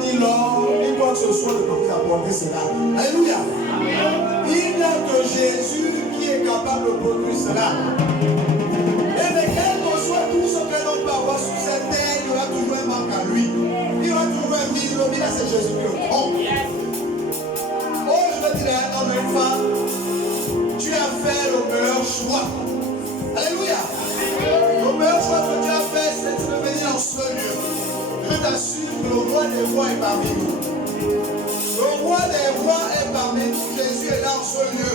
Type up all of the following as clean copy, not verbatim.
Ni l'or, ni quoi que ce soit de peut apporter cela. Alléluia. Il n'y a que Jésus qui est capable de produire cela. Et mais quel que soit tout ce que l'on peut avoir sur cette terre, il y aura toujours un manque à lui. Il y aura toujours un vide. Le vide, c'est Jésus qui le prend. Oh, je veux dire à un homme et une femme, tu as fait le meilleur choix. Alléluia. Le meilleur choix que tu as fait, c'est de venir en ce lieu. Je t'assure que le roi des rois est parmi nous. Le roi des rois est parmi nous. Jésus est là en ce lieu.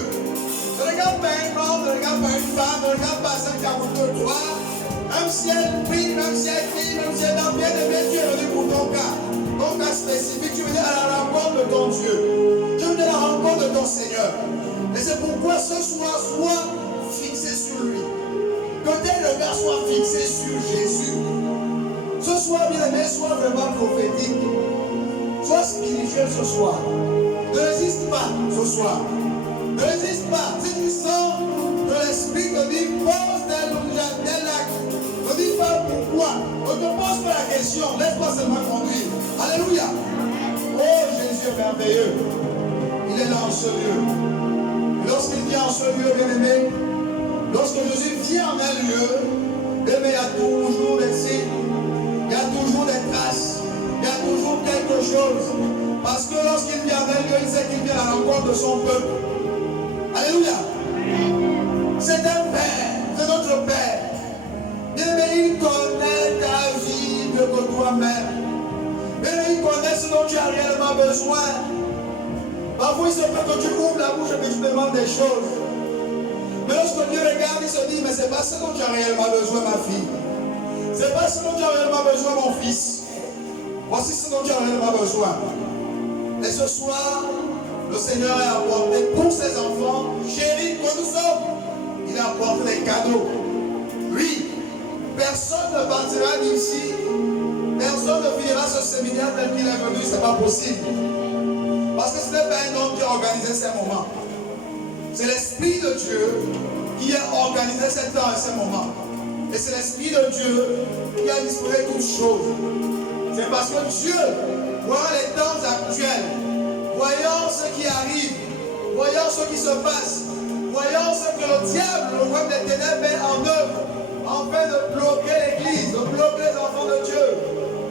Ne regarde pas un homme, ne regarde pas une femme, ne regarde pas ceux qui a voulu de toi. Même si elle prie, même si elle crie, même si elle est bien aimée, tu es venu pour ton cas spécifique. Tu veux dire à la rencontre de ton Dieu. Tu veux dire à la rencontre de ton Seigneur. Et c'est pourquoi ce soir, sois fixé sur lui. Que tes regards soient fixés sur Jésus. Ce soir, bien aimé, sois vraiment prophétique. Sois spirituel ce soir. Ne résiste pas ce soir. Ne résiste pas. Si tu sens que l'Esprit te dit, pose tel acte. Ne dis pas pourquoi. Ne te pose pas la question. Laisse-toi seulement conduire. Alléluia. Oh, Jésus est merveilleux. Il est là en ce lieu. Et lorsqu'il vient en ce lieu, bien aimé, lorsque Jésus vient en un lieu, bien aimé, il y a toujours des signes. Il y a toujours des traces, il y a toujours quelque chose. Parce que lorsqu'il vient vers Dieu, il sait qu'il vient à la rencontre de son peuple. Alléluia. C'est un Père, c'est notre Père. Bien-aimé, il connaît ta vie mieux que toi-même. Bien-aimé, il connaît ce dont tu as réellement besoin. Parfois, il se peut que tu ouvres la bouche et que tu demandes des choses. Mais lorsque Dieu regarde, il se dit, mais ce n'est pas ce dont tu as réellement besoin, ma fille. C'est pas ce dont tu as réellement besoin, mon fils. Voici ce dont tu as réellement besoin. Et ce soir, le Seigneur a apporté pour ses enfants, chéris, que nous sommes, il a apporté des cadeaux. Oui, personne ne partira d'ici, personne ne finira ce séminaire tel qu'il est venu, ce n'est pas possible. Parce que ce n'est pas un homme qui a organisé ces moments. C'est l'Esprit de Dieu qui a organisé cette heure et ces moments. Et c'est l'Esprit de Dieu qui a disposé toutes choses. C'est parce que Dieu, voyant les temps actuels, voyant ce qui arrive, voyant ce qui se passe, voyant ce que le diable, le royaume des ténèbres, met en œuvre, afin de bloquer l'Église, de bloquer les enfants de Dieu,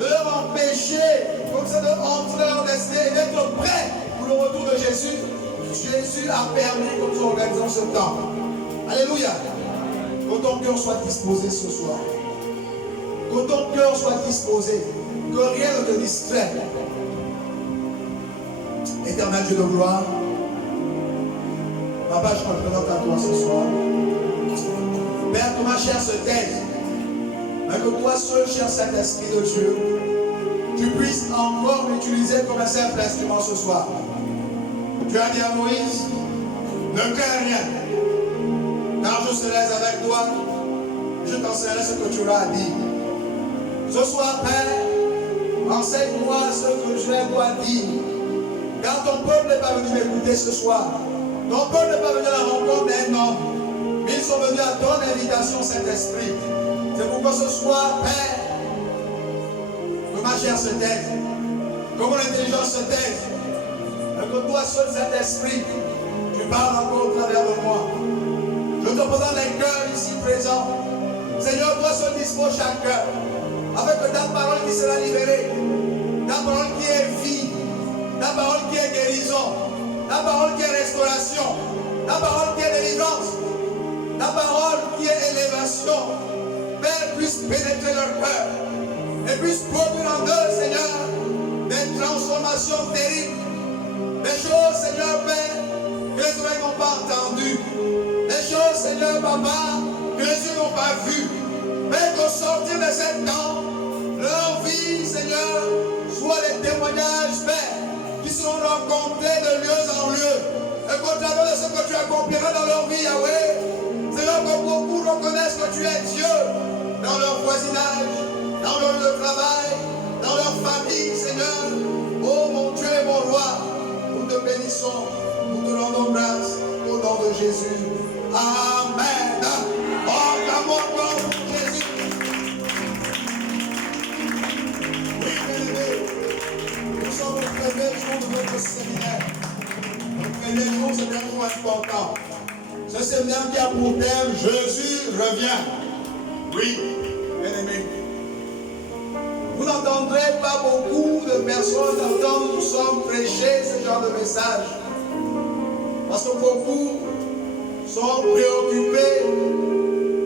de leur empêcher, comme ça, d'entrer dans leur destin et d'être prêts pour le retour de Jésus. Jésus a permis que nous organisons ce temps. Alléluia. Que ton cœur soit disposé ce soir. Que ton cœur soit disposé. Que rien ne te distrait. Éternel Dieu de gloire, Papa, je me présente à toi ce soir. Père, que ma chair se taise. Mais que toi seul, cher Saint-Esprit de Dieu, tu puisses encore m'utiliser comme un simple instrument ce soir. Tu as dit à Moïse, ne crains rien. Car je serai avec toi, je t'enseignerai ce que tu auras à dire. Ce soir, Père, enseigne-moi ce que je dois dire. Car ton peuple n'est pas venu m'écouter ce soir. Ton peuple n'est pas venu à la rencontre d'un homme. Mais ils sont venus à ton invitation, Saint-Esprit. C'est pourquoi ce soir, Père, que ma chair se taise, que mon intelligence se taise, et que toi seul, Saint-Esprit, tu parles encore au travers de moi. Je te présente les cœurs ici présents. Seigneur, toi seul dispose chaque cœur. Avec ta parole qui sera libérée. Ta parole qui est vie. Ta parole qui est guérison. Ta parole qui est restauration. Ta parole qui est délivrance. Ta parole qui est élévation. Père, puisse pénétrer leur cœur. Et puisse produire en eux, Seigneur, des transformations terribles. Des choses, Seigneur, Père, que les oreilles n'ont pas entendues. Des choses, Seigneur, Papa, que les yeux n'ont pas vues. Mais qu'au sortir de cet temps, leur vie, Seigneur, soit des témoignages, Père, qui seront rencontrés de lieu en que tu accompliras dans leur vie, Yahweh. Seigneur, que beaucoup reconnaissent que tu es Dieu dans leur voisinage, dans leur lieu de travail, dans leur famille, Seigneur. Oh mon Dieu et mon roi, nous te bénissons, nous te rendons grâce au nom de Jésus. Amen. Oh, clamons encore pour Jésus. Oui, bien-aimés, nous sommes au premier jour de notre séminaire. Le premier jour, c'est un jour important. Ce séminaire qui a pour thème Jésus revient. Oui, bien-aimés. Vous n'entendrez pas beaucoup de personnes entendre nous sommes prêcher ce genre de message. Parce que beaucoup sont préoccupés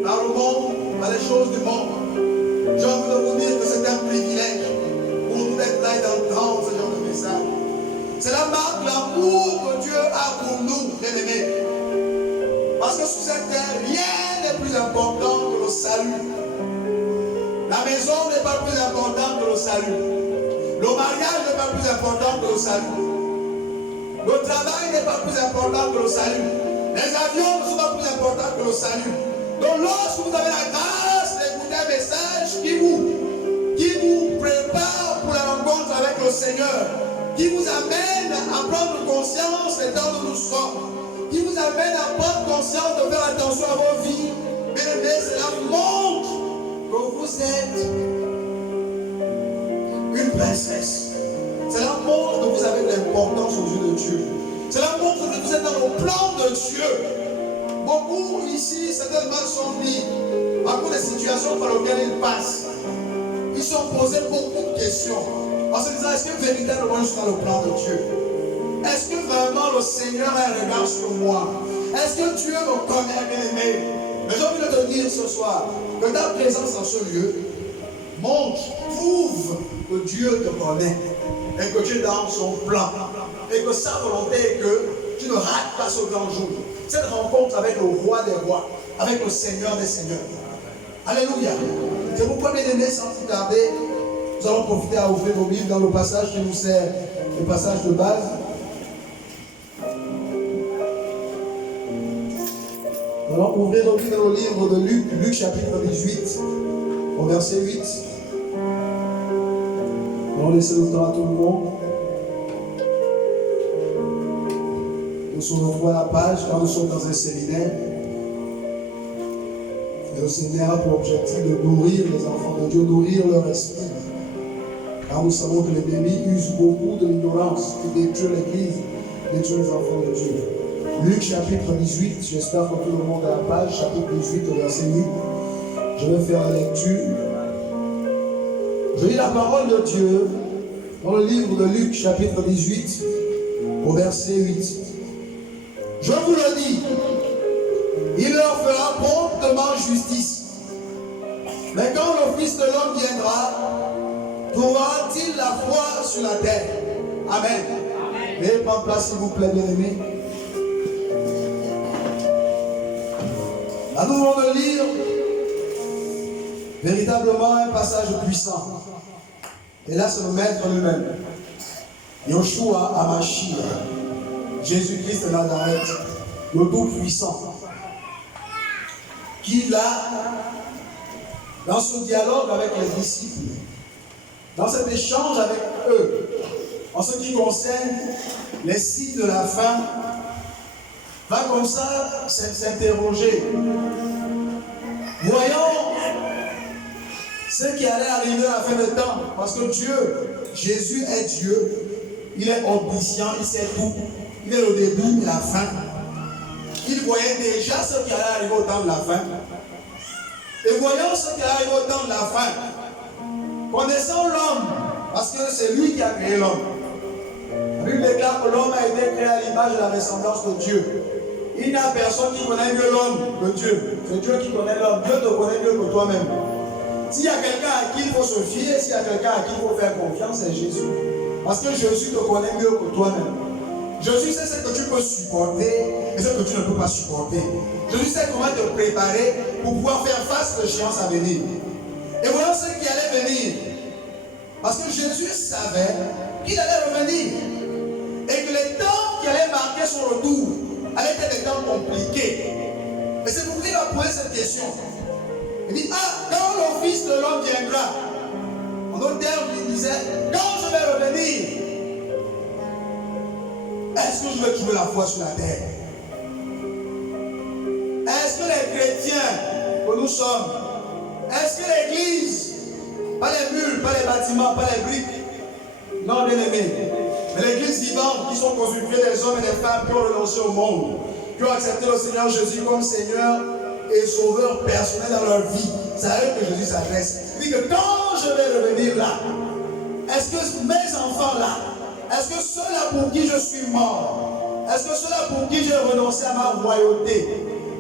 par le monde, par les choses du monde. J'ai envie de vous dire que c'est un privilège pour nous d'être là et d'entendre ce genre de message. Cela marque l'amour que Dieu a pour nous, bien-aimés. Parce que sur cette terre, rien n'est plus important que le salut. La maison n'est pas plus importante que le salut. Le mariage n'est pas plus important que le salut. Le travail n'est pas plus important que le salut. Les avions ne sont pas plus importants que le salut. Donc lorsque vous avez la grâce d'écouter un message qui vous prépare pour la rencontre avec le Seigneur, qui vous amène à prendre conscience des temps où nous sommes, qui vous amène à prendre conscience de faire attention à vos vies, bien aimés, cela montre que vous êtes une princesse. Cela montre que vous avez de l'importance aux yeux de Dieu. Cela montre que vous êtes dans le plan de Dieu. Beaucoup ici, certainement, sont mis à cause des situations par lesquelles ils passent. Ils sont posés beaucoup de questions. En se disant, est-ce que véritablement je suis dans le plan de Dieu? Est-ce que vraiment le Seigneur a un regard sur moi? Est-ce que Dieu me connaît, bien-aimé? Mais j'ai envie de te dire ce soir que ta présence dans ce lieu montre, prouve que Dieu te connaît et que tu es dans son plan et que sa volonté est que tu ne rates pas ce grand jour. Cette rencontre avec le roi des rois, avec le Seigneur des seigneurs. Alléluia. C'est pourquoi, bien-aimés, sans plus tarder, nous allons profiter à ouvrir nos Bibles dans le passage qui nous sert, le passage de base. Nous allons ouvrir nos Bibles dans le livre de Luc, Luc chapitre 18, au verset 8. Nous allons laisser le temps à tout le monde. Nous sommes retrouver à la page quand nous sommes dans un séminaire. Et le séminaire a pour objectif de nourrir les enfants de Dieu, nourrir leur esprit. Car nous savons que les bébés usent beaucoup de l'ignorance qui détruit l'Église, détruit les enfants de Dieu. Luc chapitre 18, j'espère que tout le monde est à la page, chapitre 18 au verset 8. Je vais faire la lecture. Je lis la parole de Dieu dans le livre de Luc chapitre 18 au verset 8. Je vous le dis, il leur fera promptement justice. Mais quand le Fils de l'homme viendra, trouvera-t-il la foi sur la terre? Amen. Veuillez prendre place, s'il vous plaît, bien-aimés. Là, nous allons de lire véritablement un passage puissant. Et là, c'est le Maître lui-même. Yoshua Hamashiach, Jésus-Christ de Nazareth, le Tout-Puissant, qui là, dans ce dialogue avec les disciples, dans cet échange avec eux, en ce qui concerne les signes de la fin, va comme ça s'interroger. Voyons ce qui allait arriver à la fin des temps, parce que Dieu, Jésus est Dieu, il est omniscient, il sait tout, il est le début et la fin. Il voyait déjà ce qui allait arriver au temps de la fin. Et voyons ce qui allait arriver au temps de la fin. Connaissant l'homme, parce que c'est lui qui a créé l'homme. La Bible déclare que l'homme a été créé à l'image et la ressemblance de Dieu. Il n'y a personne qui connaît mieux l'homme que Dieu. C'est Dieu qui connaît l'homme. Dieu te connaît mieux que toi-même. S'il y a quelqu'un à qui il faut se fier, s'il y a quelqu'un à qui il faut faire confiance, c'est Jésus. Parce que Jésus te connaît mieux que toi-même. Jésus sait ce que tu peux supporter et ce que tu ne peux pas supporter. Jésus sait comment te préparer pour pouvoir faire face aux échéances à venir. Et voilà ce qui allait venir. Parce que Jésus savait qu'il allait revenir. Et que les temps qui allaient marquer son retour allait être des temps compliqués. Et c'est pour qu'il a posé cette question. Il dit, quand le Fils de l'homme viendra, en d'autres termes, il disait, quand je vais revenir, est-ce que je vais trouver la foi sur la terre? Est-ce que les chrétiens que nous sommes, est-ce que l'église, pas les murs, pas les bâtiments, pas les briques, non bien aimés, mais l'église vivante qui sont constituées des hommes et des femmes qui ont renoncé au monde, qui ont accepté le Seigneur Jésus comme Seigneur et Sauveur personnel dans leur vie, c'est à eux que Jésus s'adresse. Il dit que quand je vais revenir là, est-ce que mes enfants là, est-ce que ceux-là pour qui je suis mort, est-ce que ceux-là pour qui j'ai renoncé à ma royauté,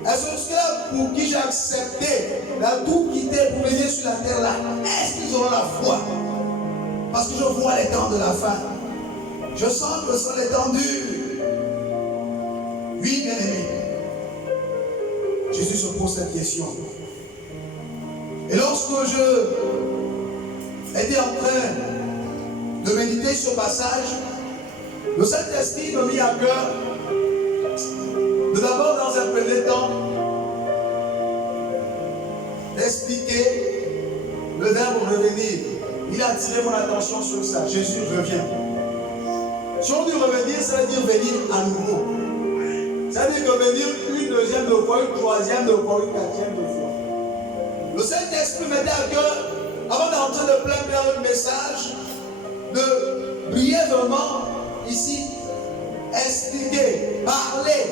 est-ce que ceux-là pour qui j'ai accepté de tout quitter pour venir sur la terre là, est-ce qu'ils auront la foi? Parce que je vois les temps de la fin. Je sens que ce sont les temps durs. Oui, bien aimé. Jésus se pose cette question. Et lorsque je étais en train de méditer ce passage, le Saint-Esprit m'a mis à cœur de d'abord, dans un premier temps, d'expliquer le verbe revenir. Il a attiré mon attention sur ça. Jésus revient. Si on dit revenir, ça veut dire venir à nouveau. Ça veut dire revenir une deuxième de fois, une troisième de fois, une quatrième de fois. Le Saint-Esprit mettait à cœur, avant d'entrer de plein dans le message, de brièvement ici expliquer, parler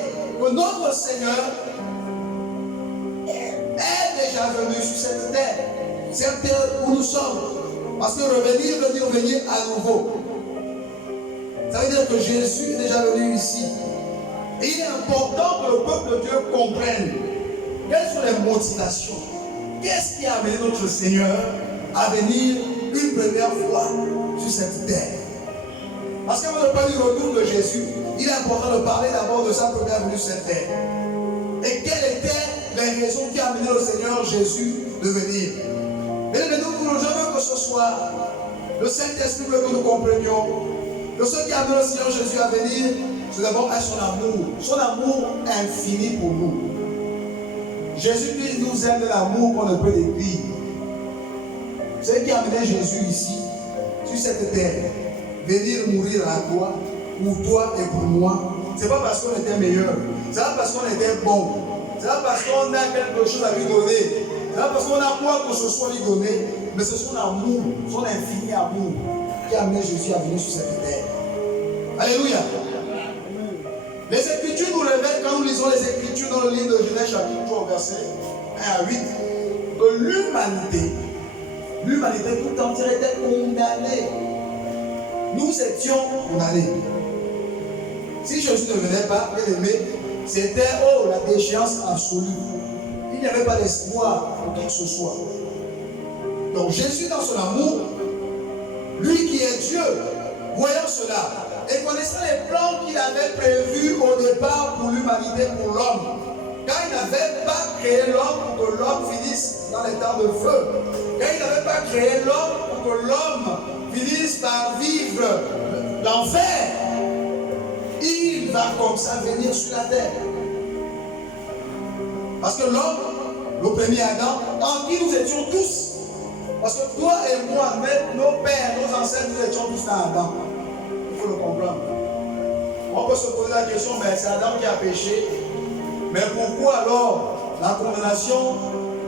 que notre Seigneur est déjà venu sur cette terre où nous sommes. Parce que revenir veut dire venir à nouveau. Ça veut dire que Jésus est déjà venu ici. Et il est important que le peuple de Dieu comprenne quelles sont les motivations. Qu'est-ce qui a amené notre Seigneur à venir une première fois sur cette terre? Parce qu'avant de parler du retour de Jésus, il est important de parler d'abord de sa première venue sur cette terre. Et quelles étaient les raisons qui ont amené le Seigneur Jésus de venir? Et maintenant, je veux que ce soit le Saint-Esprit veut que nous comprenions que ce qui amène le Seigneur Jésus à venir, c'est d'abord son amour infini pour nous. Jésus-Christ nous aime de l'amour qu'on ne peut décrire. Ce qui a amené Jésus ici, sur cette terre, venir mourir à la croix, pour toi et pour moi, c'est pas parce qu'on était meilleur, c'est pas parce qu'on était bon, c'est pas parce qu'on a quelque chose à lui donner, c'est pas parce qu'on a quoi que ce soit lui donner, mais c'est son amour, son infini amour qui a amené Jésus à venir sur cette terre. Alléluia. Les Écritures nous révèlent, quand nous lisons les Écritures dans le livre de Genèse chapitre 3 verset 1 à 8, que l'humanité tout entière était condamnée. Nous étions condamnés. Si Jésus ne venait pas, bien aimé, c'était la déchéance absolue. Il n'y avait pas d'espoir pour qui que ce soit. Donc Jésus, dans son amour, lui qui est Dieu, voyant cela, et connaissant les plans qu'il avait prévus au départ pour l'humanité, pour l'homme, quand il n'avait pas créé l'homme pour que l'homme finisse dans les temps de feu, quand il n'avait pas créé l'homme pour que l'homme finisse par vivre l'enfer, il va comme ça venir sur la terre. Parce que l'homme, le premier Adam, en qui nous étions tous, parce que toi et moi, même nos pères, nos ancêtres, nous étions tous dans Adam. Il faut le comprendre. On peut se poser la question, mais c'est Adam qui a péché. Mais pourquoi alors la condamnation?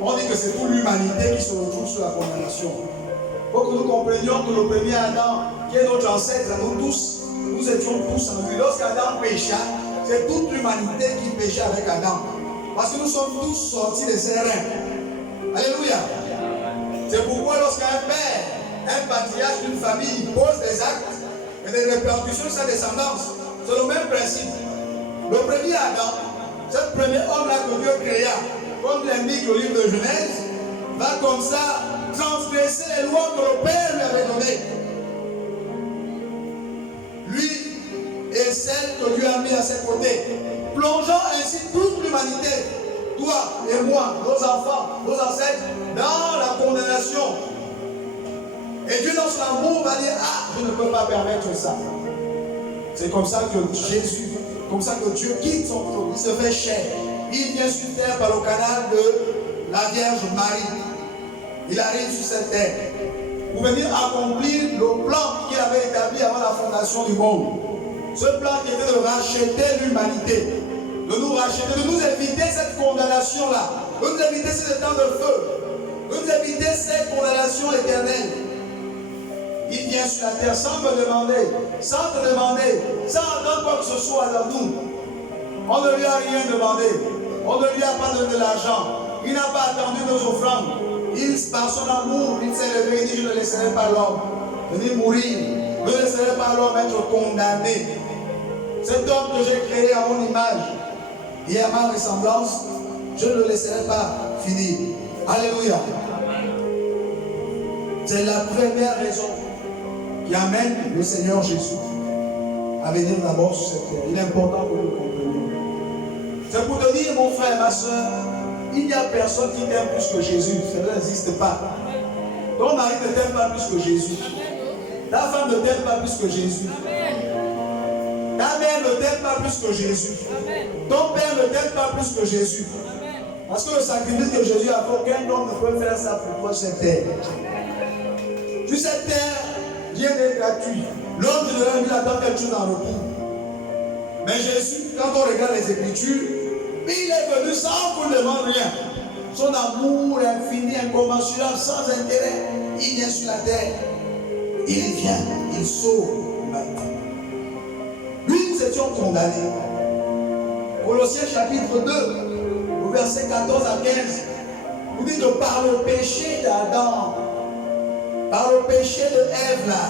On dit que c'est toute l'humanité qui se retrouve sur la condamnation. Il faut que nous comprenions que le premier Adam, qui est notre ancêtre, nous tous, nous étions tous en lui. Lorsqu'Adam pécha, c'est toute l'humanité qui péchait avec Adam. Parce que nous sommes tous sortis de ses reins. Alléluia. C'est pourquoi lorsqu'un père, un patriarche d'une famille pose des actes et des répercussions sur sa descendance, c'est le même principe. Le premier Adam, ce premier homme-là que Dieu créa, comme l'indique le livre de Genèse, va comme ça transgresser les lois que le Père lui avait données. Lui et celle que Dieu a mis à ses côtés, plongeant ainsi toute l'humanité, toi et moi, nos enfants, nos ancêtres, dans la condamnation. Et Dieu dans son amour va dire, je ne peux pas permettre ça. C'est comme ça que Jésus comme ça que Dieu quitte son trône, il se fait chair. Il vient sur terre par le canal de la Vierge Marie. Il arrive sur cette terre pour venir accomplir le plan qu'il avait établi avant la fondation du monde. Ce plan qui était de racheter l'humanité, de nous racheter, de nous éviter cette condamnation-là, de nous éviter cet état de feu, de nous éviter cette condamnation éternelle. Il vient sur la terre sans me demander, sans te demander, sans attendre quoi que ce soit dans nous. On ne lui a rien demandé. On ne lui a pas donné de l'argent. Il n'a pas attendu nos offrandes. Par son amour, il s'est levé et dit, je ne laisserai pas l'homme venir mourir. Je ne laisserai pas l'homme être condamné. Cet homme que j'ai créé à mon image et à ma ressemblance, je ne le laisserai pas finir. Alléluia. C'est la première raison qui amène le Seigneur Jésus à venir d'abord sur cette terre. Il est important que nous le comprenions. C'est pour te dire, mon frère, ma soeur, il n'y a personne qui t'aime plus que Jésus. Ça n'existe pas. Ton mari ne t'aime pas plus que Jésus. Ta femme ne t'aime pas plus que Jésus. Ta mère ne t'aime pas plus que Jésus. Ton père ne t'aime pas plus que Jésus. Parce que le sacrifice que Jésus a fait, aucun homme ne peut faire ça pour toi sur cette terre. Sur cette terre, Dieu est gratuit. L'homme général lui attend quelque chose en retour. Mais Jésus, quand on regarde les Écritures, il est venu sans qu'on ne demande rien. Son amour infini, incommensurable, sans intérêt, il vient sur la terre. Il vient, il sauve l'humanité. Lui, nous étions condamnés. Colossiens chapitre 2, au verset 14 à 15, nous dit que par le péché d'Adam, par le péché de Ève là,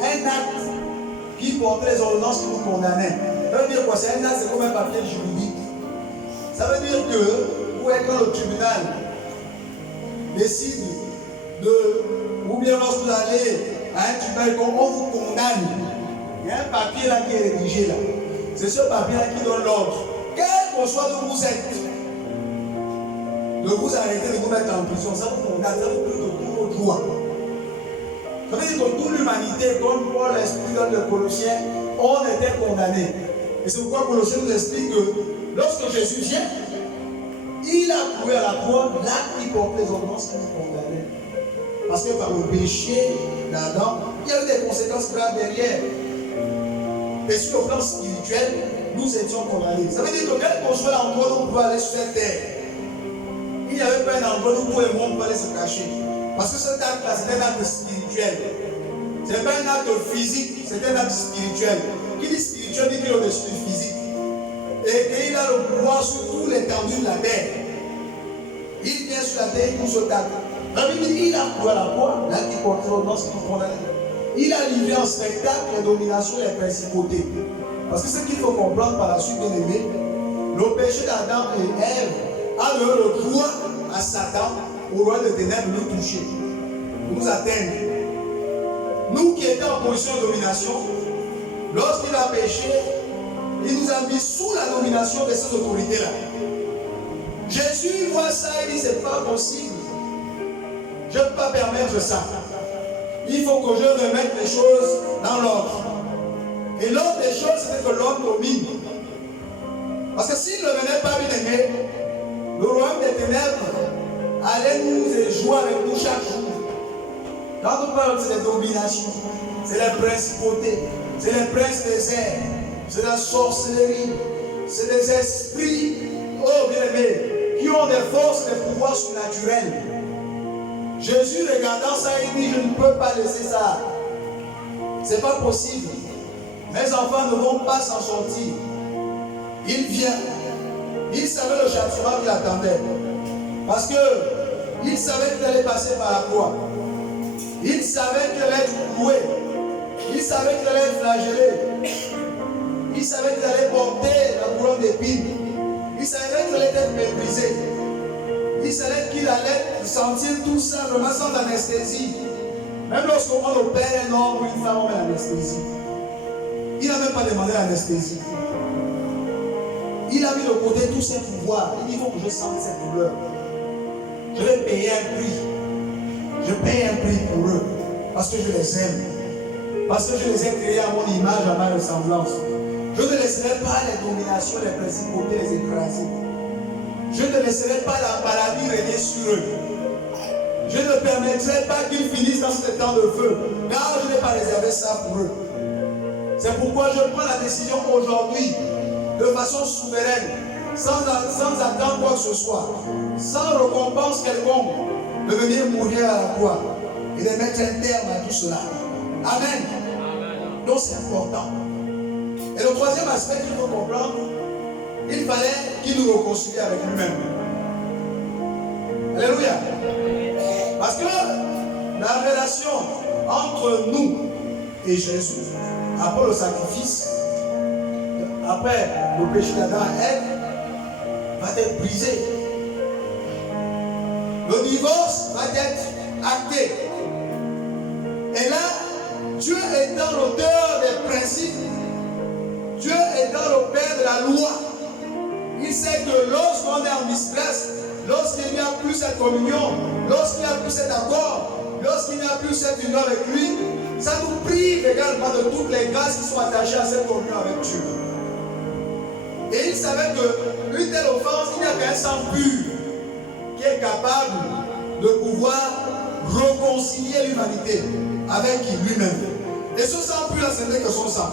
un acte qui portait les ordonnances qui nous condamnaient. Ça veut dire quoi? C'est un acte, c'est comme un papier juridique. Ça veut dire que, quand le tribunal décide ou bien lorsque vous allez à un tribunal, on vous condamne, il y a un papier là qui est rédigé là. C'est ce papier là qui donne l'ordre. Quel qu'on soit d'où vous êtes, de vous arrêter, de vous mettre en prison, ça vous condamne, ça vous prive de tous vos droits. Ça veut dire que toute l'humanité, comme Paul explique dans le Colossiens, on était condamnés. Et c'est pourquoi Colossiens nous explique que lorsque Jésus vient, il a prouvé à la croix l'acte qui portait les ordonnances qui nous condamnaient. Parce que par le péché d'Adam, il y a eu des conséquences graves derrière. Et sur le plan spirituel, nous étions condamnés. Ça veut dire que quel qu'on soit l'endroit où on pouvait aller sur cette terre, il n'y avait pas un endroit où tout le monde pouvait aller se cacher. Parce que cet acte-là, c'est un acte spirituel. Ce n'est pas un acte physique, c'est un acte spirituel. Qui dit spirituel dit qu'il est au-dessus du physique. Et il a le pouvoir sur tout l'étendue de la terre. Il vient sur la terre, il pousse au acte. La Bible dit il a prouvé à la croix, là qui portait l'ordonnance qui nous condamnait. Il a livré en spectacle les dominations et les principautés. Parce que ce qu'il faut comprendre par la suite, bien aimé, le péché d'Adam et Ève a donné le droit à Satan, au roi des ténèbres, de nous toucher, de nous atteindre. Nous qui étions en position de domination, lorsqu'il a péché, il nous a mis sous la domination de ces autorités-là. Jésus voit ça et dit c'est pas possible. Je ne peux pas permettre ça. Il faut que je remette les choses dans l'ordre. Et l'ordre des choses, c'est que l'homme domine. Parce que s'il ne venait pas bien aimé, le royaume des ténèbres allait nous jouer avec nous chaque jour. Quand on parle, c'est les dominations, c'est les principautés, c'est les princes des airs, c'est la sorcellerie, c'est des esprits, oh bien-aimés, qui ont des forces, des pouvoirs surnaturels. Jésus, regardant ça, il dit, je ne peux pas laisser ça. C'est pas possible. Mes enfants ne vont pas s'en sortir. Il vient. Il savait le châtiment qui l'attendait. Parce qu'il savait qu'il allait passer par la croix. Il savait qu'il allait être cloué. Il savait qu'il allait être flagellé. Il savait qu'il allait porter la couronne d'épines. Il savait qu'il allait être méprisé. Il savait qu'il allait sentir tout ça vraiment sans anesthésie. Même lorsqu'on opère un homme ou une femme, on met l'anesthésie. Il n'a même pas demandé l'anesthésie. Il a mis de côté tous ses pouvoirs. Il dit, il faut que je sente cette douleur. Je vais payer un prix. Je paye un prix pour eux. Parce que je les aime. Parce que je les ai créés à mon image, à ma ressemblance. Je ne laisserai pas les dominations, les principautés les écraser. Je ne laisserai pas la maladie régner sur eux. Je ne permettrai pas qu'ils finissent dans ce temps de feu, car je n'ai pas réservé ça pour eux. C'est pourquoi je prends la décision aujourd'hui, de façon souveraine, sans attendre quoi que ce soit, sans récompense quelconque, de venir mourir à la croix et de mettre un terme à tout cela. Amen. Donc c'est important. Et le troisième aspect qu'il faut comprendre, il fallait qu'il nous réconcilie avec lui-même. Alléluia. Parce que la relation entre nous et Jésus, après le sacrifice, après le péché d'Adam et Ève, va être brisé. Le divorce va être acté. Et là, Dieu étant l'auteur des principes, Dieu étant le père de la loi, il sait que lorsqu'on est en disgrâce, lorsqu'il n'y a plus cette communion, lorsqu'il n'y a plus cet accord, lorsqu'il n'y a plus cette union avec lui, ça nous prive également de toutes les grâces qui sont attachées à cette communion avec Dieu. Et il savait qu'une telle offense, il n'y a qu'un sang pur qui est capable de pouvoir réconcilier l'humanité avec lui-même. Et ce sang pur, ce n'est que son sang.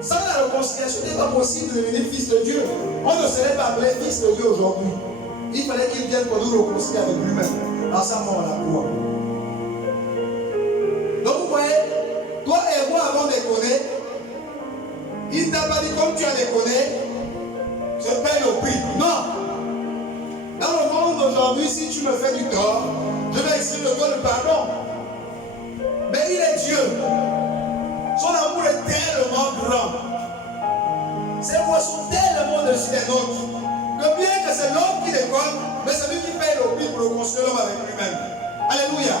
Sans la réconciliation, il n'est pas possible de devenir fils de Dieu. On ne serait pas appelé fils de Dieu aujourd'hui. Il fallait qu'il vienne pour nous réconcilier avec lui-même dans sa mort à la croix. Donc vous voyez, toi et moi avons déconné. Il ne t'a pas dit comme tu as déconné, je paye le prix. Non. Dans le monde aujourd'hui, si tu me fais du tort, je vais essayer de toi le pardon. Mais il est Dieu. Son amour est tellement grand. Ses voies sont tellement au-dessus des nôtres. Que bien que c'est l'homme qui déconne, mais c'est lui qui paye le prix pour le construire l'homme avec lui-même. Alléluia.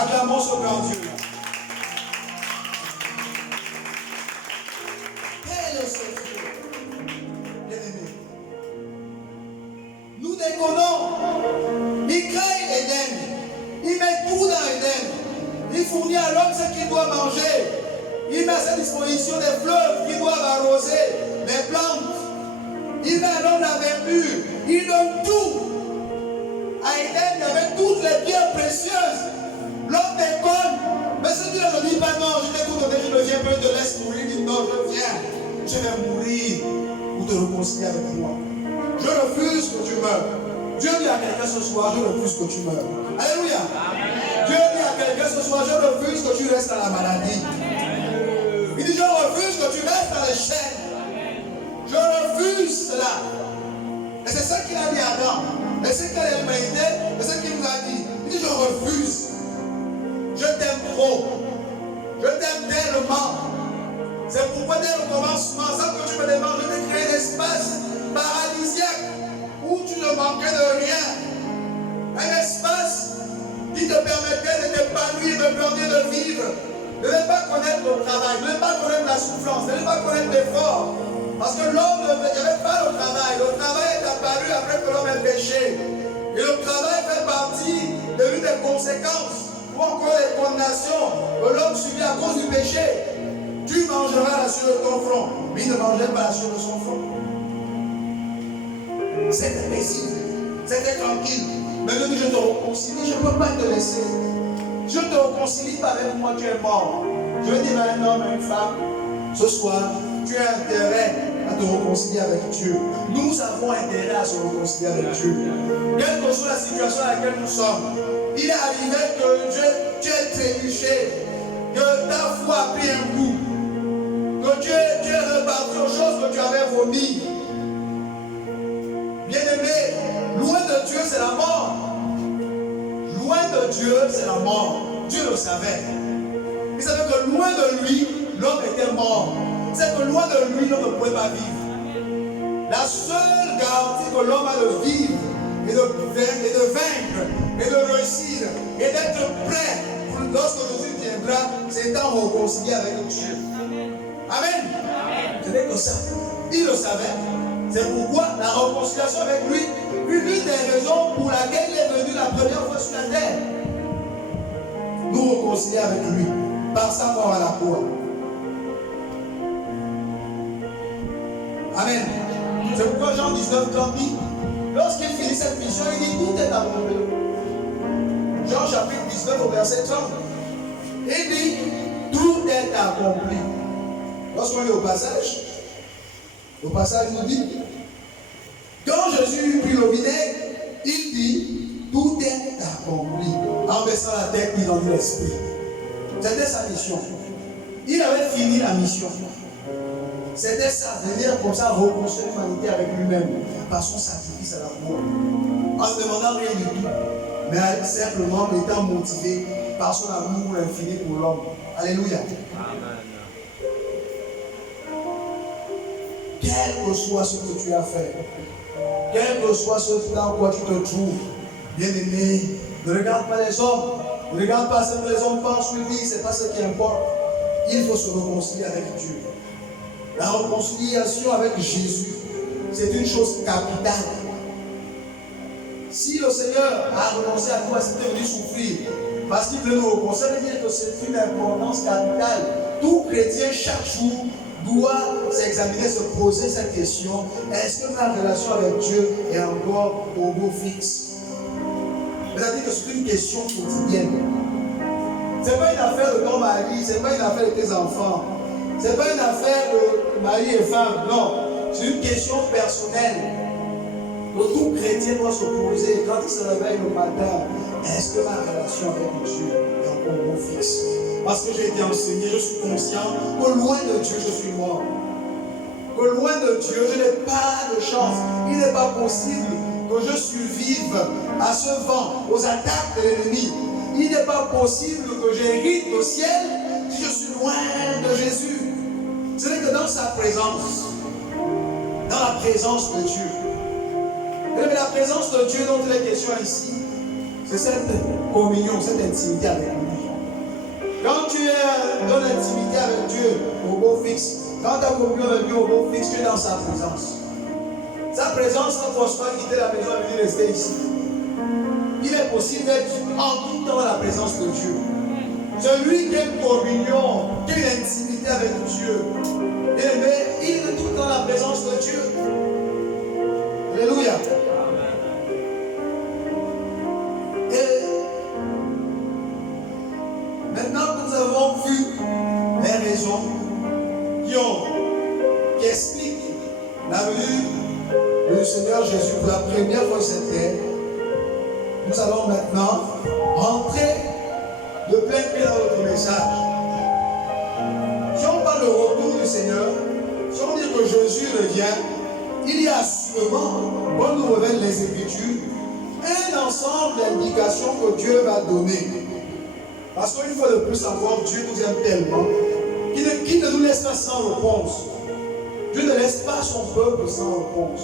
Acclamons ce grand Dieu. Quel est ce Dieu, bien-aimé? Nous déconnons. Il crée Éden. Il met tout dans Éden. Il fournit à l'homme ce qu'il doit manger. Il met à sa disposition des fleuves qui doivent arroser les plantes. Il met à l'homme la verdure. Il donne tout. À Éden, il y avait toutes les pierres précieuses. L'homme déconne. Mais ce Dieu ne dit pas non, je t'ai tout donné, je ne viens pas, je te laisse mourir. Il dit non, je viens. Je vais mourir pour te réconcilier avec moi. Je refuse que tu meurs. Dieu dit à quelqu'un ce soir, je refuse que tu meurs. Alléluia. Dieu dit à quelqu'un ce soir, je refuse que tu restes à la maladie. Il dit, je refuse que tu restes dans les chaînes. Je refuse cela. Et c'est ça qu'il a dit à Adam. Et c'est qu'il a humanité, et c'est ce qu'il nous a dit. Il dit, je refuse. Je t'aime trop. Je t'aime tellement. C'est pourquoi dès le commencement, sans que tu me demandes, je t'ai créé un espace paradisiaque où tu ne manquais de rien. Un espace qui te permettait de t'épanouir, de grandir, de vivre. De ne pas connaître le travail, de ne pas connaître la souffrance, de ne pas connaître l'effort. Parce que l'homme n'y avait pas le travail. Le travail est apparu après que l'homme ait péché. Et le travail fait partie de l'une des conséquences ou encore des condamnations que l'homme subit à cause du péché. Tu mangeras la sueur de ton front, mais il ne mangeait pas la sueur de son front. C'était paisible, c'était tranquille. Mais Dieu dit, je te réconcilie, je ne peux pas te laisser. Je ne te réconcilie pas avec moi, tu es mort. Je vais dire à un homme, à une femme, ce soir, tu as intérêt à te réconcilier avec Dieu. Nous avons intérêt à se réconcilier avec Dieu. Quelle que soit la situation dans laquelle nous sommes, il est arrivé que tu es trébuché, que ta foi a pris un coup, que tu es reparti aux choses que tu avais vomi. Bien-aimé, loin de Dieu, c'est la mort. Loin de Dieu, c'est la mort. Dieu le savait. Il savait que loin de lui, l'homme était mort. C'est que loin de lui, l'homme ne pouvait pas vivre. La seule garantie que l'homme a de vivre et de vaincre et de réussir et d'être prêt pour lorsque Jésus viendra, c'est étant réconcilié avec Dieu. Amen. Ce n'est que ça. Il le savait. C'est pourquoi la réconciliation avec lui fut l'une des raisons pour laquelle il est venu la première fois sur la terre. Nous réconcilier avec lui par sa mort à la croix. Amen. C'est pourquoi Jean 19, 30 dit, lorsqu'il finit cette mission, il dit tout est accompli. Jean chapitre 19 au verset 30. Il dit tout est accompli. Lorsqu'on est au passage nous dit, quand Jésus prit le vinaigre, il dit tout est accompli. En baissant la tête, il donne l'esprit. C'était sa mission. Il avait fini la mission. C'était ça, venir comme ça reconstruire l'humanité avec lui-même, par son sacrifice à la croix. En ne demandant rien du tout, mais simplement étant motivé par son amour infini pour l'homme. Alléluia. Amen. Quel que soit ce que tu as fait, quel que soit ce dans quoi tu te trouves, bien-aimé, ne regarde pas les hommes, ne regarde pas ce que les hommes pensent, lui disent, ce n'est pas ce qui importe. Il faut se réconcilier avec Dieu. La réconciliation avec Jésus, c'est une chose capitale. Si le Seigneur a renoncé à toi, c'était venu souffrir, parce qu'il veut nous réconcilier, ça veut dire que c'est une importance capitale. Tout chrétien, chaque jour, doit s'examiner, se poser cette question: est-ce que ma relation avec Dieu est encore au beau fixe? C'est-à-dire que c'est une question quotidienne. Ce n'est pas une affaire de ton mari, ce n'est pas une affaire de tes enfants, ce n'est pas une affaire de mari et femme, non. C'est une question personnelle. Donc tout chrétien doit se poser quand il se réveille le matin: est-ce que ma relation avec Dieu est encore au beau fixe? Parce que j'ai été enseigné, je suis conscient que loin de Dieu, je suis mort. Que loin de Dieu, je n'ai pas de chance. Il n'est pas possible que je survive à ce vent, aux attaques de l'ennemi. Il n'est pas possible que j'hérite le ciel si je suis loin de Jésus. Ce n'est que dans sa présence, dans la présence de Dieu. Et la présence de Dieu dont il est question ici, c'est cette communion, cette intimité avec lui. Quand tu es dans l'intimité avec Dieu au beau fixe, quand tu as communion avec Dieu au beau fixe, tu es dans sa présence. Sa présence ne force pas quitter la maison et venir rester ici. Il est possible d'être en tout temps dans la présence de Dieu. Celui qui a une communion, qui a une intimité avec Dieu, il est tout le temps dans la présence de Dieu. Alléluia. Maintenant que nous avons vu les raisons qui expliquent la venue du Seigneur Jésus pour la première fois sur cette terre, nous allons maintenant rentrer de plein pied dans notre message. Si on parle de retour du Seigneur, si on dit que Jésus revient, il y a sûrement, quand nous révèle les Écritures, un ensemble d'indications que Dieu va donner. Parce qu'une fois de plus encore, Dieu nous aime tellement qu'il ne nous laisse pas sans réponse. Dieu ne laisse pas son peuple sans réponse.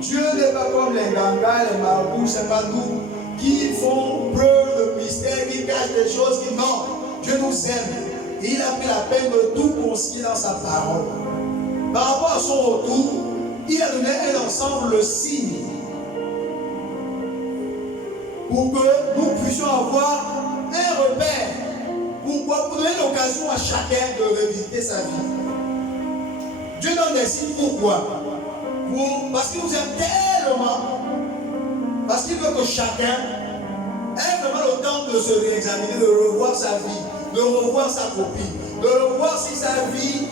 Dieu n'est pas comme les gangas, les marabouts, ce n'est pas nous qui font preuve de mystère, qui cachent des choses qui non. Dieu nous aime. Et il a pris la peine de tout concilier dans sa parole. Par rapport à son retour, il a donné un ensemble de signes pour que nous puissions avoir un repère. Pourquoi? Pour donner l'occasion à chacun de revisiter sa vie. Dieu donne des signes. Pourquoi? Parce qu'il nous aime tellement. Parce qu'il veut que chacun ait vraiment le temps de se réexaminer, de revoir sa vie, de revoir sa copie, de revoir si sa vie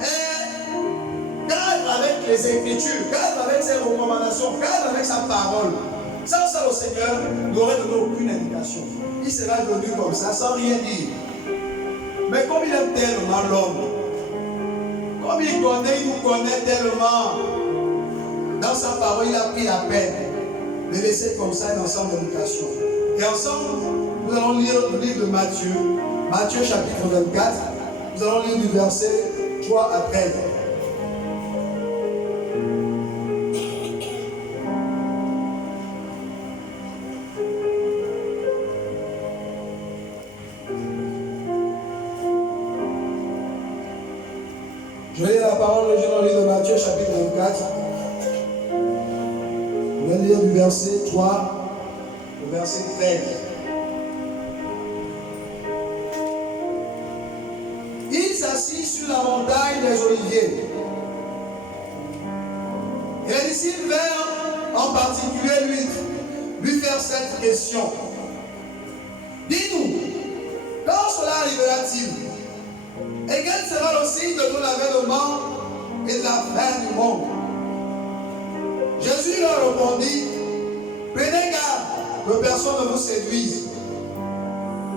est cadre avec les Écritures, cadre avec ses recommandations, cadre avec sa parole. Sans ça, le Seigneur n'aurait donné aucune indication. Il sera venu comme ça, sans rien dire. Mais comme il aime tellement l'homme, comme il nous connaît tellement, dans sa parole, il a pris la peine de laisser comme ça un ensemble d'indications. Et ensemble, nous allons lire le livre de Matthieu, Matthieu chapitre 24. Nous allons lire du verset 3 à 13. Je lis la parole dans le livre de Matthieu, chapitre 24. Je vais lire du verset 3 au verset 13. Il s'assit sur la montagne des Oliviers. Et les disciples vinrent en particulier lui faire cette question. Dis-nous, quand cela arrivera-t-il? Et quel sera le signe de ton avènement et de la fin du monde? Jésus leur répondit, prenez garde que personne ne vous séduise,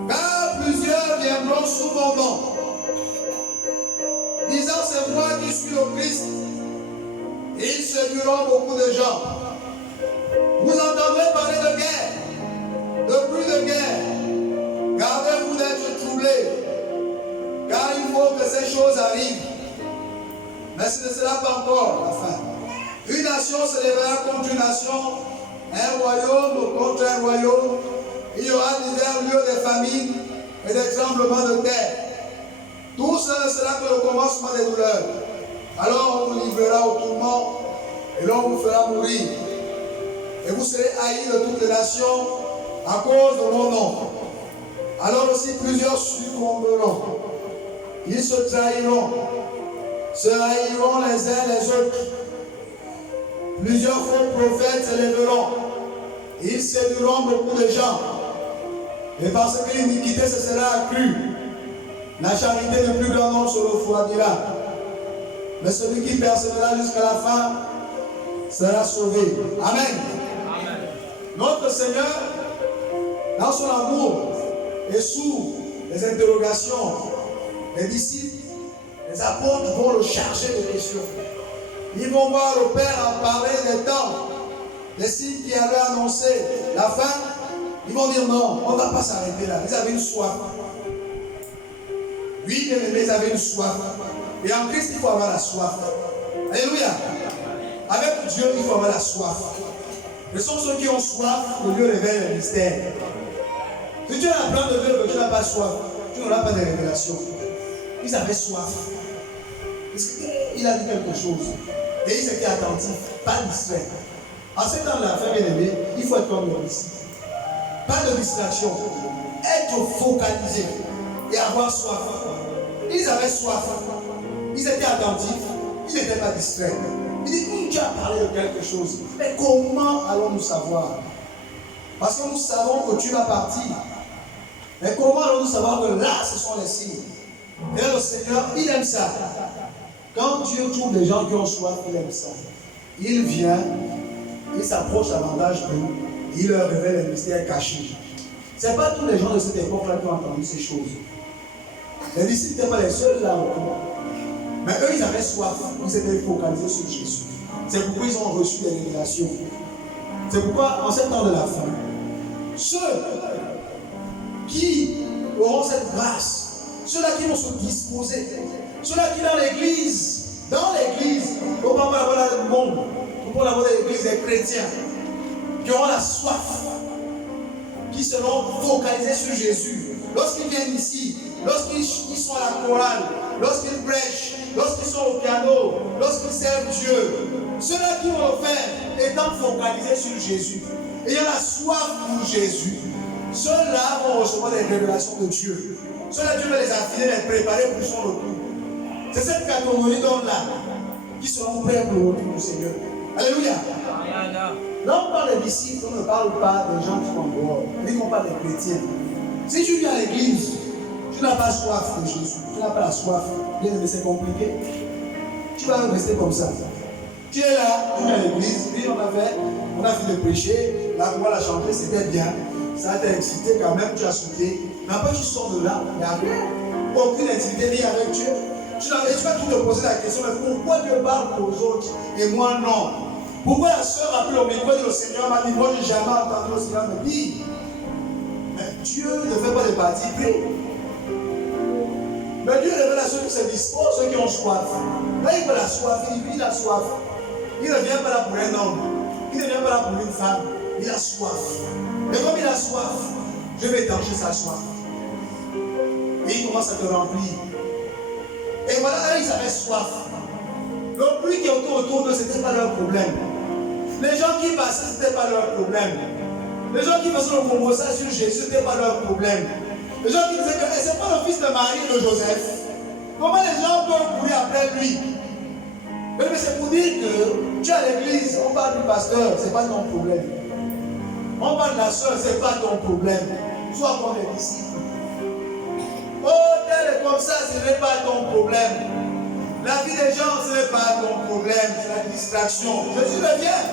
car plusieurs viendront sous mon nom, disant c'est moi qui suis le Christ. Ils séduiront beaucoup de gens. Vous entendrez parler de guerre, de plus de guerre. Gardez-vous d'être troublés, car il faut que ces choses arrivent. Mais ce ne sera pas encore la fin. Une nation se lèvera contre une nation, un royaume contre un royaume. Il y aura divers lieux de famine et des tremblements de terre. Tout cela ne sera que le commencement des douleurs. Alors on vous livrera au tourment et l'on vous fera mourir. Et vous serez haïs de toutes les nations à cause de mon nom. Alors aussi plusieurs succomberont. Ils se trahiront, se haïront les uns les autres. Plusieurs faux prophètes se lèveront. Ils séduiront beaucoup de gens. Et parce que l'iniquité se sera accrue, la charité du plus grand nombre se refroidira. Mais celui qui persévérera jusqu'à la fin sera sauvé. Amen. Amen. Notre Seigneur, dans son amour et sous les interrogations, les disciples, les apôtres vont le charger de questions. Ils vont voir le Père en parler des temps, des signes qui avaient annoncé la fin. Ils vont dire non, on ne va pas s'arrêter là. Ils avaient une soif. Oui, bien-aimés, ils avaient une soif. Et en Christ, il faut avoir la soif. Alléluia. Avec Dieu, il faut avoir la soif. Ce sont ceux qui ont soif que Dieu révèle le mystère. Si tu as un plan de Dieu que tu n'as pas soif, tu n'auras pas de révélation. Ils avaient soif. Il a dit quelque chose. Et ils étaient attentifs, pas distraits. En ce temps de la fin, bien aimé, il faut être comme le disciple. Pas de distraction. Être focalisé et avoir soif. Ils avaient soif. Ils étaient attentifs. Ils n'étaient pas distraits. Il dit, tu as parlé de quelque chose. Mais comment allons-nous savoir? Parce que nous savons que tu vas partir. Mais comment allons-nous savoir que là, ce sont les signes? Et là, le Seigneur, il aime ça. Quand Dieu trouve des gens qui ont soif, il aime ça. Il vient, il s'approche davantage d'eux, il leur révèle les mystères cachés. Ce n'est pas tous les gens de cette époque-là qui ont entendu ces choses. Les disciples n'étaient pas les seuls là autour. Mais eux, ils avaient soif. Ils étaient focalisés sur Jésus. C'est pourquoi ils ont reçu des révélations. C'est pourquoi, en ce temps de la fin, ceux qui auront cette grâce, ceux-là qui vont se disposer, ceux-là qui dans l'église, on va avoir le monde, on va avoir des églises des chrétiens, qui auront la soif, qui seront focalisés sur Jésus. Lorsqu'ils viennent ici, lorsqu'ils sont à la chorale, lorsqu'ils prêchent, lorsqu'ils sont au piano, lorsqu'ils servent Dieu, ceux-là qui vont le faire étant focalisés sur Jésus, ayant la soif pour Jésus, ceux-là vont recevoir des révélations de Dieu. Ceux-là, Dieu va les affiner, les préparer pour son retour. C'est cette catégorie d'hommes-là qui seront prêts pour le retour du Seigneur. Alléluia. Là, on parle des disciples, on ne parle pas des gens qui sont en dehors. On parle des chrétiens. Si tu viens à l'église, tu n'as pas soif de Jésus, tu n'as pas la soif, bien aimé, c'est compliqué. Tu vas rester comme ça. Tu es là, tu viens à l'église, puis on a fini de prêcher, la voix a chanté, c'était bien, ça t'a excité quand même, tu as sauté. Mais après, tu sors de là, il n'y a rien, aucune intimité ni avec Dieu. Tu vas tout te poser la question, mais pourquoi Dieu parle aux autres et moi non? Pourquoi la soeur a pris le micro et le Seigneur m'a dit, moi je n'ai jamais entendu le Seigneur me dire. Mais Dieu ne fait pas de parti pris. Mais Dieu révèle à ceux qui se disposent, ceux qui ont soif. Là, il veut la soif, il a soif. Il ne vient pas là pour un homme, il ne vient pas là pour une femme, il a soif. Et comme il a soif, je vais étancher sa soif. Et il commence à te remplir. Et voilà, là, ils avaient soif. Le bruit qui était autour d'eux, ce n'était pas leur problème. Les gens qui passaient, ce n'était pas leur problème. Les gens qui faisaient le conversation sur Jésus, ce n'était pas leur problème. Les gens qui disaient que ce n'est pas le fils de Marie et de Joseph. Comment les gens peuvent courir après lui? Mais c'est pour dire que tu es à l'église, on parle du pasteur, ce n'est pas ton problème. On parle de la soeur, ce n'est pas ton problème. Sois comme les disciples. Oh, tel est comme ça, ce n'est pas ton problème. La vie des gens, ce n'est pas ton problème, c'est la distraction. Jésus revient.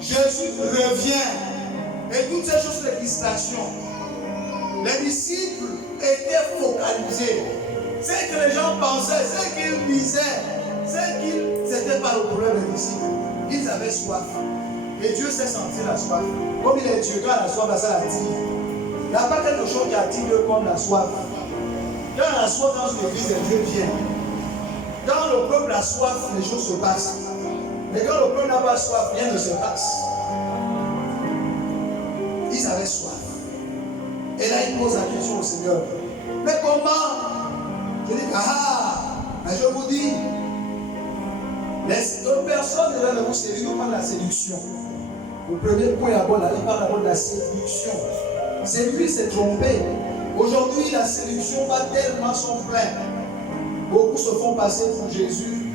Jésus revient. Et toutes ces choses, c'est la distraction. Les disciples étaient focalisés. C'est que les gens pensaient, c'est qu'ils disaient, c'est qu'ils n'étaient pas le problème des disciples. Ils avaient soif. Et Dieu sait sentir la soif. Comme il est Dieu, quand la soif, ça l'attire. Il n'y a pas quelque chose qui attire Dieu comme la soif. Quand la soif dans une église, Dieu vient. Quand le peuple a soif, les choses se passent. Mais quand le peuple n'a pas soif, rien ne se passe. Ils avaient soif. Et là, ils posent la question au Seigneur. Mais comment? Je dis, mais je vous dis, les deux personnes ne vous séduisent pas de la séduction. Le premier point d'abord, il parle d'abord de la séduction. C'est lui qui s'est trompé. Aujourd'hui, la séduction va tellement son plein. Beaucoup se font passer pour Jésus.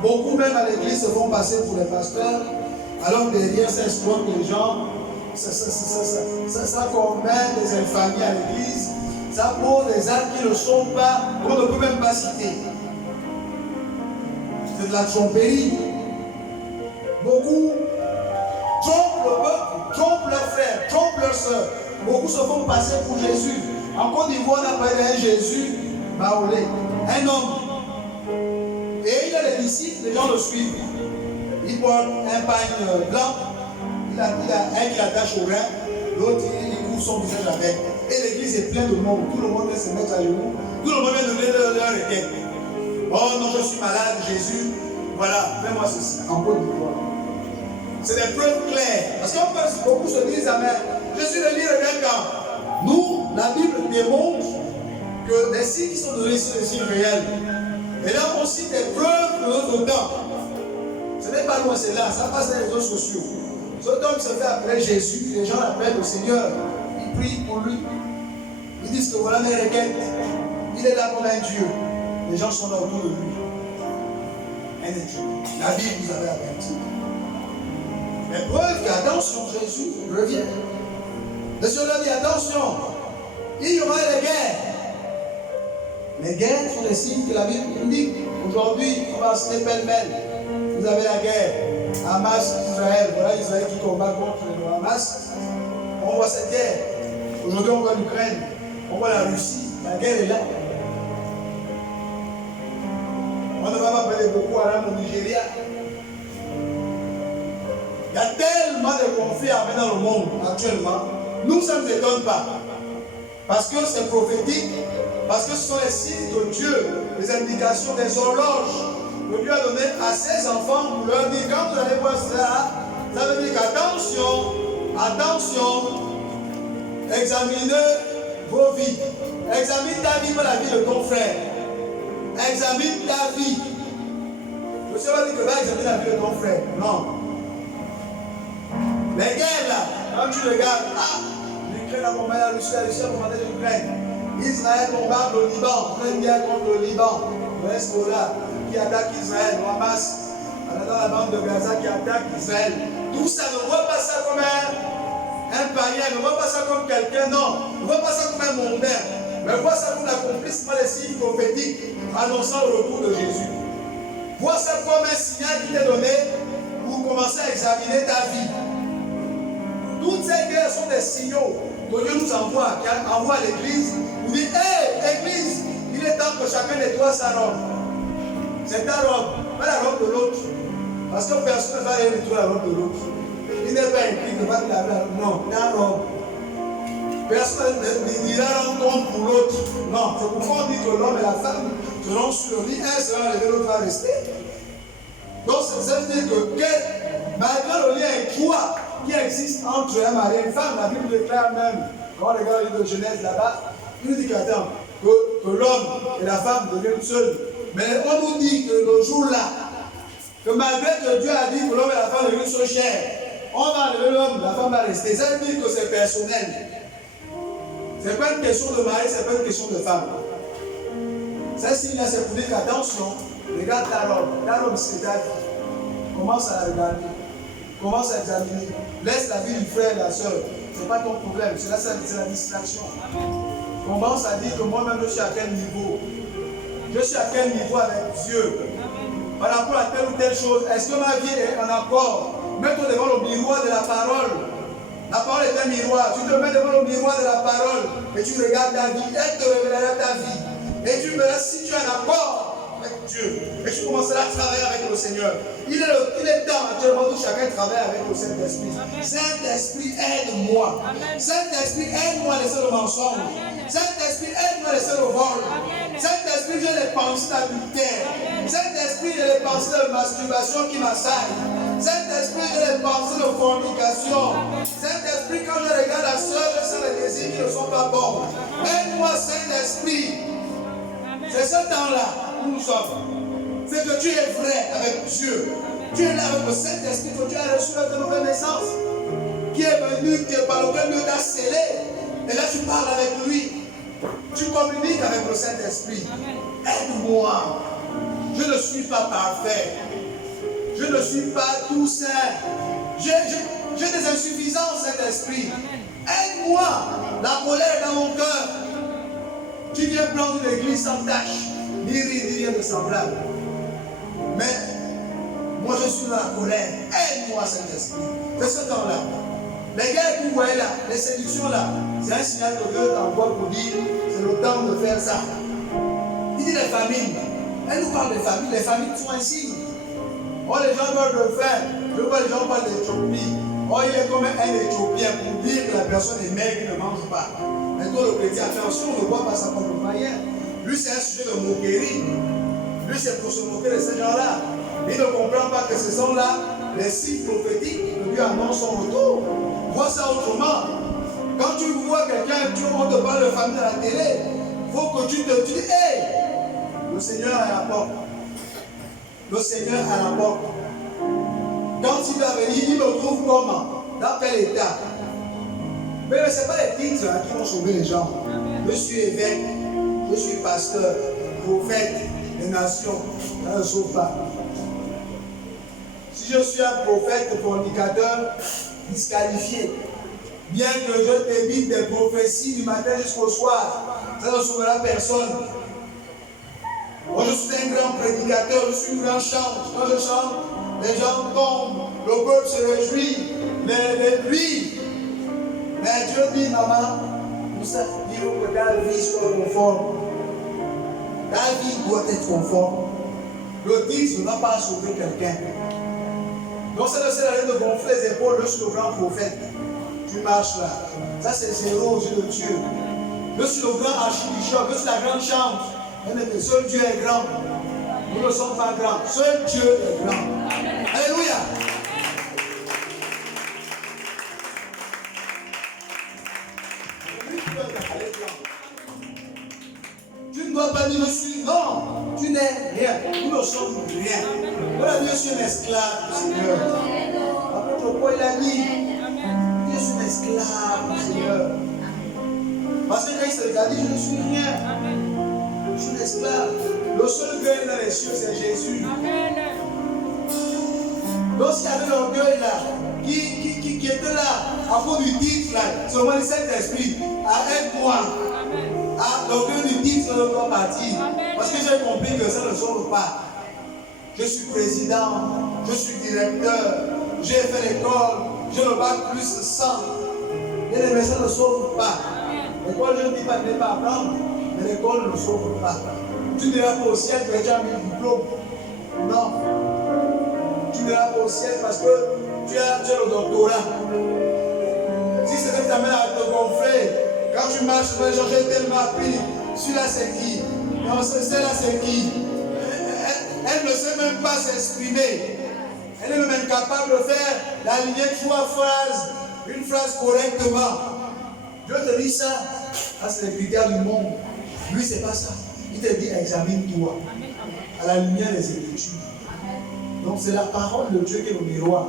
Beaucoup même à l'église se font passer pour les pasteurs. Alors derrière, ça exploite les gens. Ça commet des infamies à l'église. Ça pose des actes qui ne sont pas, qu'on ne peut même pas citer. C'est de la tromperie. Beaucoup trompent le peuple, trompent leurs frères, trompent leurs soeurs. Beaucoup se font passer pour Jésus. En Côte d'Ivoire, on appelle un Jésus Baolé, un homme. Et il a des disciples, les gens le suivent. Il porte un pagne blanc, il a un qui l'attache au rein, l'autre il couvre son visage avec. Et l'église est pleine de monde, tout le monde vient se mettre à genoux, tout le monde vient donner leur requête. Oh non, je suis malade, Jésus, voilà, fais-moi ceci, en Côte d'Ivoire. C'est des preuves claires. Parce que beaucoup se disent, amen, Jésus le lit revient quand? Nous, la Bible démontre que les signes qui sont donnés sont des signes réels. Et là, on cite des preuves de notre temps. Ce n'est pas loin, c'est là, ça passe dans les réseaux sociaux. Cet homme se fait appeler Jésus, les gens l'appellent le Seigneur. Ils prient pour lui. Ils disent que voilà mes requêtes. Il est là comme un Dieu. Les gens sont là autour de lui. Un Dieu. La Bible vous avait averti. Mais preuve qu'attention, Jésus revient. Le Seigneur leur dit attention, il y aura des guerres. Les guerres sont des signes que la Bible indique. Aujourd'hui, on va se pêle-mêle. Vous avez la guerre. Hamas, Israël. Voilà Israël qui combat contre le Hamas. On voit cette guerre. Aujourd'hui, on voit l'Ukraine. On voit la Russie. La guerre est là. On ne va pas parler beaucoup à l'âme au Nigeria. Il y a tellement de conflits armés dans le monde actuellement. Nous, ça ne nous étonne pas. Parce que c'est prophétique. Parce que ce sont les signes de Dieu. Les indications, des horloges que Dieu a donné à ses enfants pour leur dire, quand vous allez voir cela, ça veut dire qu'attention, attention, examinez vos vies. Examine ta vie, pas la vie de ton frère. Examine ta vie. Je ne sais pas dire que va examiner la vie de ton frère. Non. Les guerres là, quand tu regardes, l'Ukraine a combattu la Russie a combattu l'Ukraine. Israël combat le Liban, une guerre contre le Liban. Le Hezbollah qui attaque Israël, le Hamas, dans la bande de Gaza qui attaque Israël. Tout ça, ne voit pas ça comme un païen, ne voit pas ça comme quelqu'un, non. Ne voit pas ça comme un mondain, mais voit ça comme l'accomplissement des signes prophétiques annonçant le retour de Jésus. Vois ça comme un signal qui t'est donné pour commencer à examiner ta vie. Toutes ces guerres sont des signaux que Dieu nous envoie, qui envoie à l'église, nous dit, hé, église, il est temps que chacun nettoie sa robe. C'est ta robe, pas la robe de l'autre. Parce que personne ne va aller nettoyer la robe de l'autre. Il n'est pas écrit, il ne va pas laver la robe. Non, ta robe. Personne ne dira rendre compte pour l'autre. Non, c'est pourquoi on dit que l'homme et la femme seront sur le lit, un sera levé, l'autre va rester. Donc, ça veut dire que malgré le lien étroit qui existe entre un mari et une femme, la Bible déclare même, quand on regarde le livre de Genèse là-bas, il nous dit qu'attends, que l'homme et la femme deviennent seuls. Mais on nous dit que le jour-là, que malgré que Dieu a dit que l'homme et la femme deviennent so chers, on va enlever l'homme, la femme va rester. Ça veut dire que c'est personnel. Ce n'est pas une question de mari, ce n'est pas une question de femme. Ça signe là, c'est pour dire qu'attention, Regarde ta robe, c'est ta vie. Commence à la regarder. Commence à examiner. Laisse la vie du frère et de la soeur. Ce n'est pas ton problème. C'est la distraction. Commence à dire que moi-même, je suis à quel niveau. Je suis à quel niveau avec Dieu. Par rapport à telle ou telle chose. Est-ce que ma vie est en accord? Mets-toi devant le miroir de la parole. La parole est un miroir. Tu te mets devant le miroir de la parole et tu regardes ta vie. Elle te révélera ta vie. Et tu verras si tu es en accord avec Dieu. Et tu commenceras à travailler avec le Seigneur. Il est temps actuellement où chacun travaille avec le Saint-Esprit. Saint-Esprit, aide-moi. Saint-Esprit, aide-moi à laisser le mensonge. Saint-Esprit, aide-moi à laisser le vol. Saint-Esprit, j'ai les pensées d'adultère. Saint-Esprit, j'ai les pensées de masturbation qui m'assaillent. Saint-Esprit, j'ai les pensées de fornication. Saint-Esprit, quand je regarde la soeur, je sens les désirs qui ne sont pas bons. Aide-moi, Saint-Esprit. C'est ce temps-là où nous sommes. C'est que tu es vrai avec Dieu. Tu es là avec le Saint-Esprit que tu as reçu de nouvelle naissance. Qui est venu, par lequel Dieu t'a scellé. Et là, tu parles avec lui. Tu communiques avec le Saint-Esprit. Aide-moi. Je ne suis pas parfait. Je ne suis pas tout saint. J'ai des insuffisances, Saint-Esprit. Aide-moi. La colère est dans mon cœur. Tu viens prendre une église sans tâche, ni rien de semblable. Mais moi je suis dans la colère. Aide-moi, Saint-Esprit. C'est ce temps-là. Les gars que vous voyez là, les séductions là, c'est un signal que Dieu t'envoie pour dire c'est le temps de faire ça. Il dit les familles. Elle nous parle des familles. Les familles sont ainsi. Oh, les gens veulent le faire. Je vois les gens parlent d'Éthiopie. Oh, il est comme un Éthiopien pour dire que la personne est maigre qui ne mange pas. Mais toi, le chrétien, attention, on ne voit pas ça comme le païen. Lui, c'est un sujet de moquerie. Lui, c'est pour se moquer de ces gens-là. Il ne comprend pas que ce sont là les signes prophétiques que Dieu annonce son retour. Vois ça autrement. Quand tu vois quelqu'un, on te parle de famille à la télé, il faut que tu te dises, hey, le Seigneur est à la porte. Le Seigneur est à la porte. Quand il va venir, il me trouve comment? Dans quel état? Mais ce n'est pas les titres qui vont sauver les gens. Je suis évêque, je suis pasteur, prophète des nations. Ça ne sauve pas. Si je suis un prophète fornicateur, disqualifié, bien que je t'évite des prophéties du matin jusqu'au soir, ça ne sauvera personne. Moi, je suis un grand prédicateur, je suis un grand chanteur. Quand je chante, les gens tombent, le peuple se réjouit, les pluies. Mais Dieu dit, maman, il faut que ta vie soit conforme. Ta vie doit être conforme. Le titre ne va pas sauver quelqu'un. Donc ça ne sert à rien de gonfler les épaules, je suis le grand prophète. Tu marches là. Ça c'est zéro aux yeux de Dieu. Je suis le grand archibishop, je suis la grande chambre. Mais seul Dieu est grand. Nous ne sommes pas grands. Seul Dieu est grand. Alléluia. Tu ne dois pas dire je suis. Non, tu n'es rien. Nous ne sommes rien. Voilà, Dieu, je suis un esclave du Seigneur. L'apôtre Paul il a dit, je suis un esclave du Seigneur. Parce que quand il se regarde, il dit, je ne suis rien. Je suis un esclave. Le seul gueule dans les cieux, c'est Jésus. Donc s'il y avait l'orgueil là, qui était là, à cause du titre là, seulement le Saint-Esprit, aide-moi. Ah, l'orgueil du titre ne doit partir. Parce que j'ai compris que ça ne sauve pas. Je suis président, je suis directeur, j'ai fait l'école, je ne bac plus 100. Et les médecins ne sauvent pas. L'école, je ne dis pas de ne pas apprendre, mais l'école ne sauve pas. Tu n'iras pas au ciel parce que tu as mis le diplôme. Non. Tu n'iras pas au ciel parce que tu as le doctorat. Si c'est que tu t'amènes à te gonfler, quand tu marches, j'ai tellement appris. Celui-là, c'est qui? Non, celle-là, c'est qui? Elle ne sait même pas s'exprimer. Elle est même incapable de faire d'aligner 3 phrases, une phrase correctement. Je te dis ça, c'est les critères du monde. Lui, c'est pas ça. Il te dit, examine-toi à la lumière des Écritures. Donc, c'est la parole de Dieu qui est le miroir.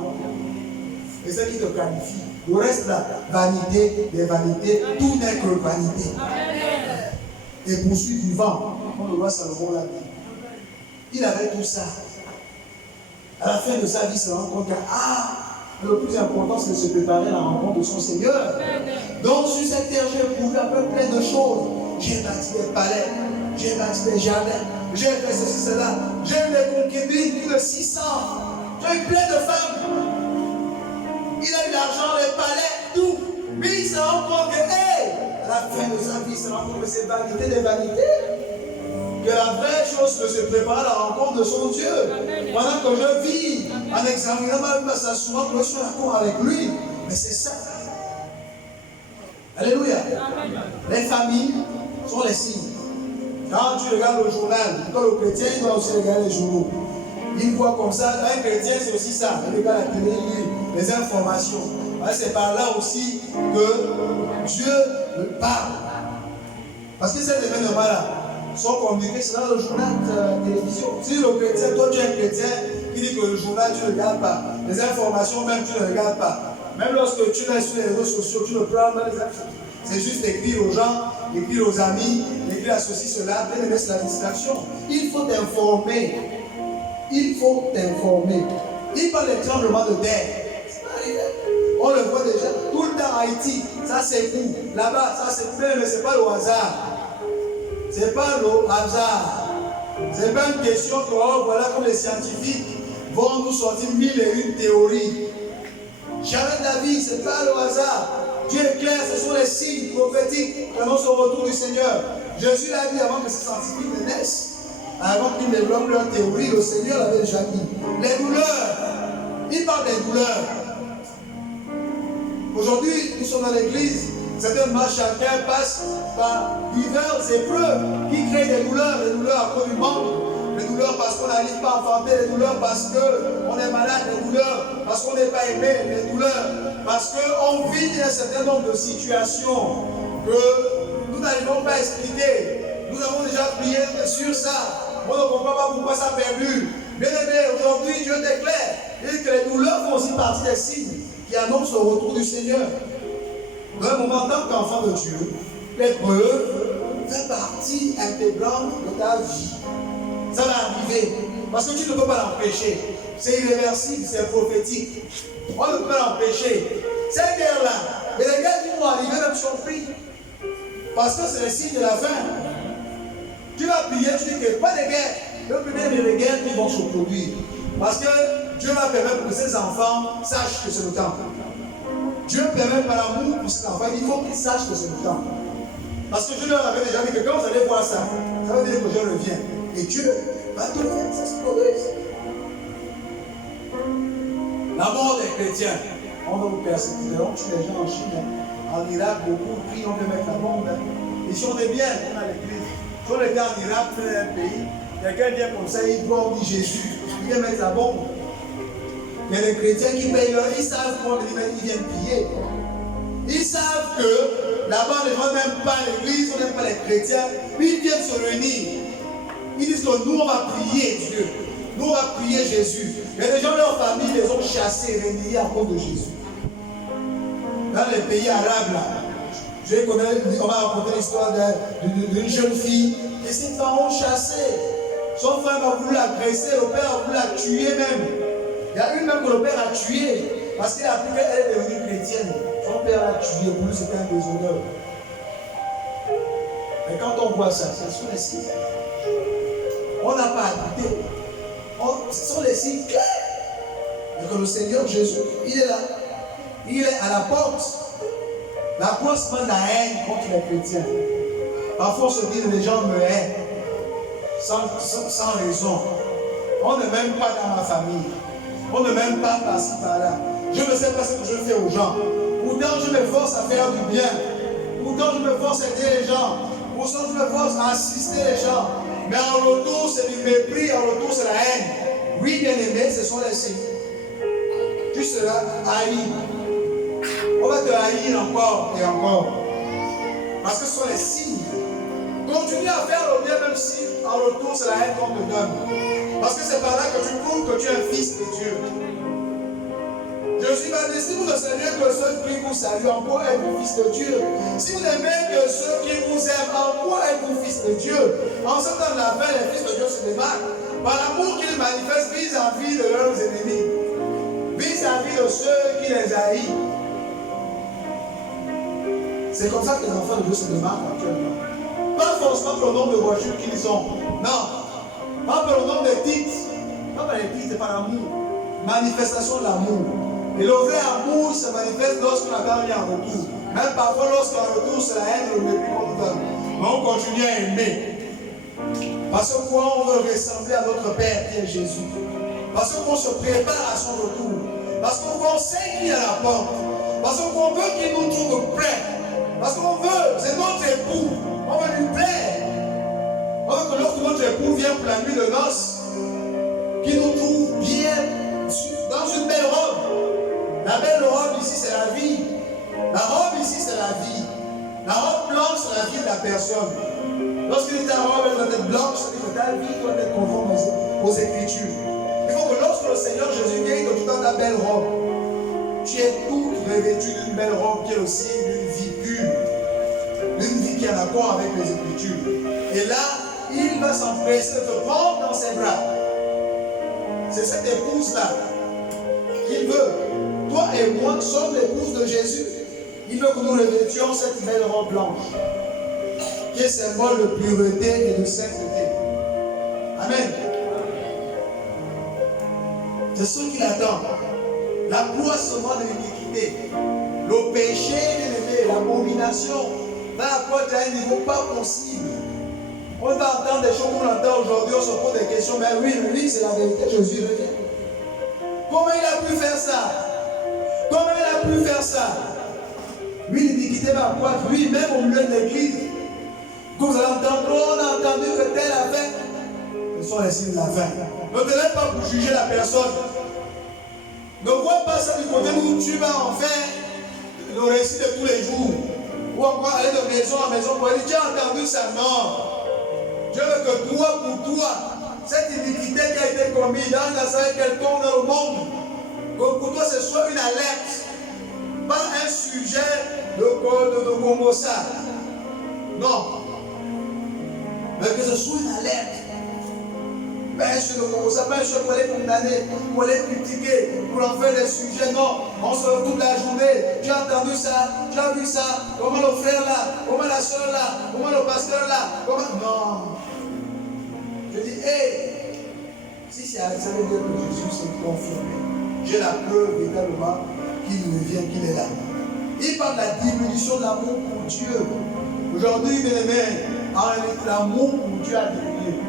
Et c'est qui te qualifie. Le reste, la vanité des vanités, tout n'est que vanité. Et poursuit du vent, comme le roi Salomon l'a dit. Il avait tout ça. À la fin de sa vie, il se rend compte que le plus important, c'est de se préparer à la rencontre de son Seigneur. Donc, sur cette terre, j'ai éprouvé un peu plein de choses. J'ai bâti des palais, j'ai bâti des jardins, j'ai fait ceci, cela. J'ai eu des concubines, plus de 600. J'ai eu plein de femmes. Il a eu l'argent, les palais, tout. Mais il se rend compte que, à la fin de sa vie, il se rend compte que c'est vanité des vanités. Que la vraie chose, c'est de se préparer à la rencontre de son Dieu. Pendant que je vis en examinant ma vie, ça souvent que je suis d'accord avec lui. Mais c'est ça. Alléluia. Les familles sont les signes. Quand tu regardes le journal, quand le chrétien il doit aussi regarder les journaux. Il voit comme ça, un chrétien c'est aussi ça. Il regarde la télé, il lit les informations. C'est par là aussi que Dieu me parle. Parce que ces événements-là sont communiqués, c'est dans le journal de la télévision. Si le chrétien, toi tu es un chrétien qui dit que le journal tu ne regardes pas, les informations même tu ne regardes pas. Même lorsque tu es sur les réseaux sociaux, tu ne prends pas les informations. C'est juste écrire aux gens, écrire aux amis, écrire à ceci, cela, bien aimé, c'est la distraction. Il faut t'informer. Il faut t'informer. Il parle des tremblements de terre. On le voit déjà tout le temps à Haïti. Ça c'est où? Là-bas, ça c'est fait, mais ce n'est pas le hasard. Ce n'est pas le hasard. Ce n'est pas une question que, voilà, comme les scientifiques vont nous sortir 1001 théories. Jamais de la vie, ce n'est pas le hasard. Dieu est clair, ce sont les signes prophétiques qui annoncent au retour du Seigneur. Jésus l'a dit avant que ces scientifiques ne naissent. Avant qu'ils développent leur théorie, le Seigneur l'avait déjà dit. Les douleurs. Il parle des douleurs. Aujourd'hui, nous sommes dans l'église. Certainement, chacun passe par diverses épreuves qui créent des douleurs à cause du manque, des douleurs parce qu'on n'arrive pas à enfanter, des douleurs parce qu'on est malade, des douleurs parce qu'on n'est pas aimé, des douleurs parce qu'on vit un certain nombre de situations que nous n'arrivons pas à expliquer. Nous avons déjà prié sur ça. On ne comprend pas pourquoi ça a perdu. Bien aimé, aujourd'hui, Dieu déclare que les douleurs font aussi partie des signes qui annoncent le retour du Seigneur. Dans un moment, en tant qu'enfant de Dieu, l'épreuve fait partie intégrante de ta vie. Ça va arriver. Parce que tu ne peux pas l'empêcher. C'est irréversible, c'est prophétique. On ne peut pas l'empêcher. Cette guerre-là, et les guerres qui vont arriver même surpris. Parce que c'est le signe de la fin. Tu vas prier, tu dis que pas de guerre. Le premier des guerres qui vont se produire. Parce que Dieu va permettre que ses enfants sachent que c'est le temps. Dieu permet par l'amour pour ses enfants, il faut qu'ils sachent que c'est le temps. Parce que je leur avais déjà dit que quand vous allez voir ça, ça veut dire que je reviens. Et Dieu va te faire que ça se produise. La mort des chrétiens. On va vous persécuter, on tue les gens en Chine, en Irak, beaucoup prient, on veut mettre la bombe. Et si on est bien, on a l'église. Si on était en Irak, on est un pays, quelqu'un vient comme ça, il doit dire Jésus, il vient mettre la bombe. Il y a des chrétiens qui payent leur, ils savent comment ils viennent piller. Ils savent que là-bas, les gens n'aiment pas l'église, on n'aime pas les chrétiens, puis ils viennent se réunir. Ils disent que nous, on va prier Dieu. Nous, on va prier Jésus. Il y a des gens, leur famille, les ont chassés, reniés à cause de Jésus. Dans les pays arabes, là, je connais, on m'a raconté l'histoire d'une jeune fille et ses parents ont chassé. Son frère a voulu l'agresser, le père a voulu la tuer même. Il y a une même que le père a tué parce qu'il a appris qu'elle est devenue chrétienne. Son père l'a tué, pour lui c'était un déshonneur. Mais quand on voit ça, ce sont les signes. On n'a pas habité. Ce sont les signes clairs. Et que le Seigneur Jésus, il est là. Il est à la porte. La croix se met la haine contre les chrétiens. Parfois on se dit que les gens me haïnt sans raison. On ne m'aime pas dans ma famille. On ne m'aime pas par-ci par-là. Je ne sais pas ce que je fais aux gens. Pourtant je m'efforce à faire du bien. Pourtant je m'efforce à aider les gens. Pourtant je m'efforce à assister les gens. Mais en retour c'est du mépris, en retour c'est la haine. Oui bien aimé, ce sont les signes. Tu seras haï. On va te haïr encore et encore. Parce que ce sont les signes. Continue à faire le bien même si en retour c'est la haine qu'on te donne. Parce que c'est par là que tu prouves que tu es un fils de Dieu. Je suis mal dit, si vous ne savez que ceux qui vous saluent, en quoi êtes-vous fils de Dieu? Si vous n'aimez que ceux qui vous aiment, en quoi êtes-vous fils de Dieu? En ce temps de la fin, les fils de Dieu se démarquent. Par l'amour qu'ils manifestent vis-à-vis de leurs ennemis, vis-à-vis de ceux qui les haïssent. C'est comme ça que les enfants de Dieu se démarquent actuellement. Pas forcément pour le nombre de voitures qu'ils ont. Non. Pas pour le nombre de titres. Pas par les titres, c'est par l'amour. Manifestation de l'amour. Et le vrai amour se manifeste lorsqu'on attend rien en retour. Même parfois lorsqu'en retour, c'est la haine et le mépris qu'on nous donne. Mais on continue à aimer. Parce que quoi, on veut ressembler à notre Père qui est Jésus. Parce qu'on se prépare à son retour. Parce qu'on sait qu'il est à la porte. Parce qu'on veut qu'il nous trouve prêts. Parce qu'on veut, c'est notre époux. On veut lui plaire. On veut que lorsque notre époux vient pour la nuit de noces, qu'il nous trouve bien dans une belle robe. La belle robe ici, c'est la vie. La robe ici, c'est la vie. La robe blanche, c'est la vie de la personne. Lorsqu'il dit ta robe, elle doit être blanche, ça veut dire que ta vie doit être conforme aux Écritures. Il faut que lorsque le Seigneur Jésus vient, il te donne ta belle robe. Tu es toute revêtue d'une belle robe qui est aussi d'une vie pure. D'une vie qui est en accord avec les Écritures. Et là, il va s'empresser de te prendre dans ses bras. C'est cette épouse-là qu'il veut. Toi et moi sommes l'épouse de Jésus. Il veut que nous revêtions cette belle robe blanche, qui est symbole de pureté et de sainteté. Amen. C'est ce qu'il attend. L'accroissement de l'iniquité, le péché, l'abomination, va apporter à un niveau pas possible. On va entendre des choses qu'on entend aujourd'hui, on se pose des questions, mais oui, c'est la vérité, Jésus revient. Comment il a pu faire ça? Comment il a pu faire ça? Lui, l'iniquité va accroître, lui, même au milieu de l'église. Quand vous allez entendre, on a entendu que tel a fait. Ce sont les signes de la fin. Ne te lève pas pour juger la personne. Ne vois pas ça du côté où tu vas en faire le récit de tous les jours. Ou encore aller de maison en maison pour dire, tu as entendu ça? Non. Dieu veut que toi, pour toi, cette iniquité qui a été commise dans la salle quelconque dans le monde, que pour toi ce soit une alerte, pas un sujet de Congossa. Non. Mais que ce soit une alerte. Pas un sujet de Congossa, pas un sujet pour les condamner, pour les critiquer, pour en faire des sujets. Non. On se retrouve toute la journée. Tu as entendu ça, tu as vu ça, comment le frère là, comment la soeur là, comment le pasteur là, comment. Non. Je dis, hey, si c'est ça veut dire que Jésus s'est confirmé. J'ai la preuve véritablement qu'il revient, qu'il est là. Il parle de la diminution de l'amour pour Dieu. Aujourd'hui, bien aimé, l'amour pour Dieu a diminué.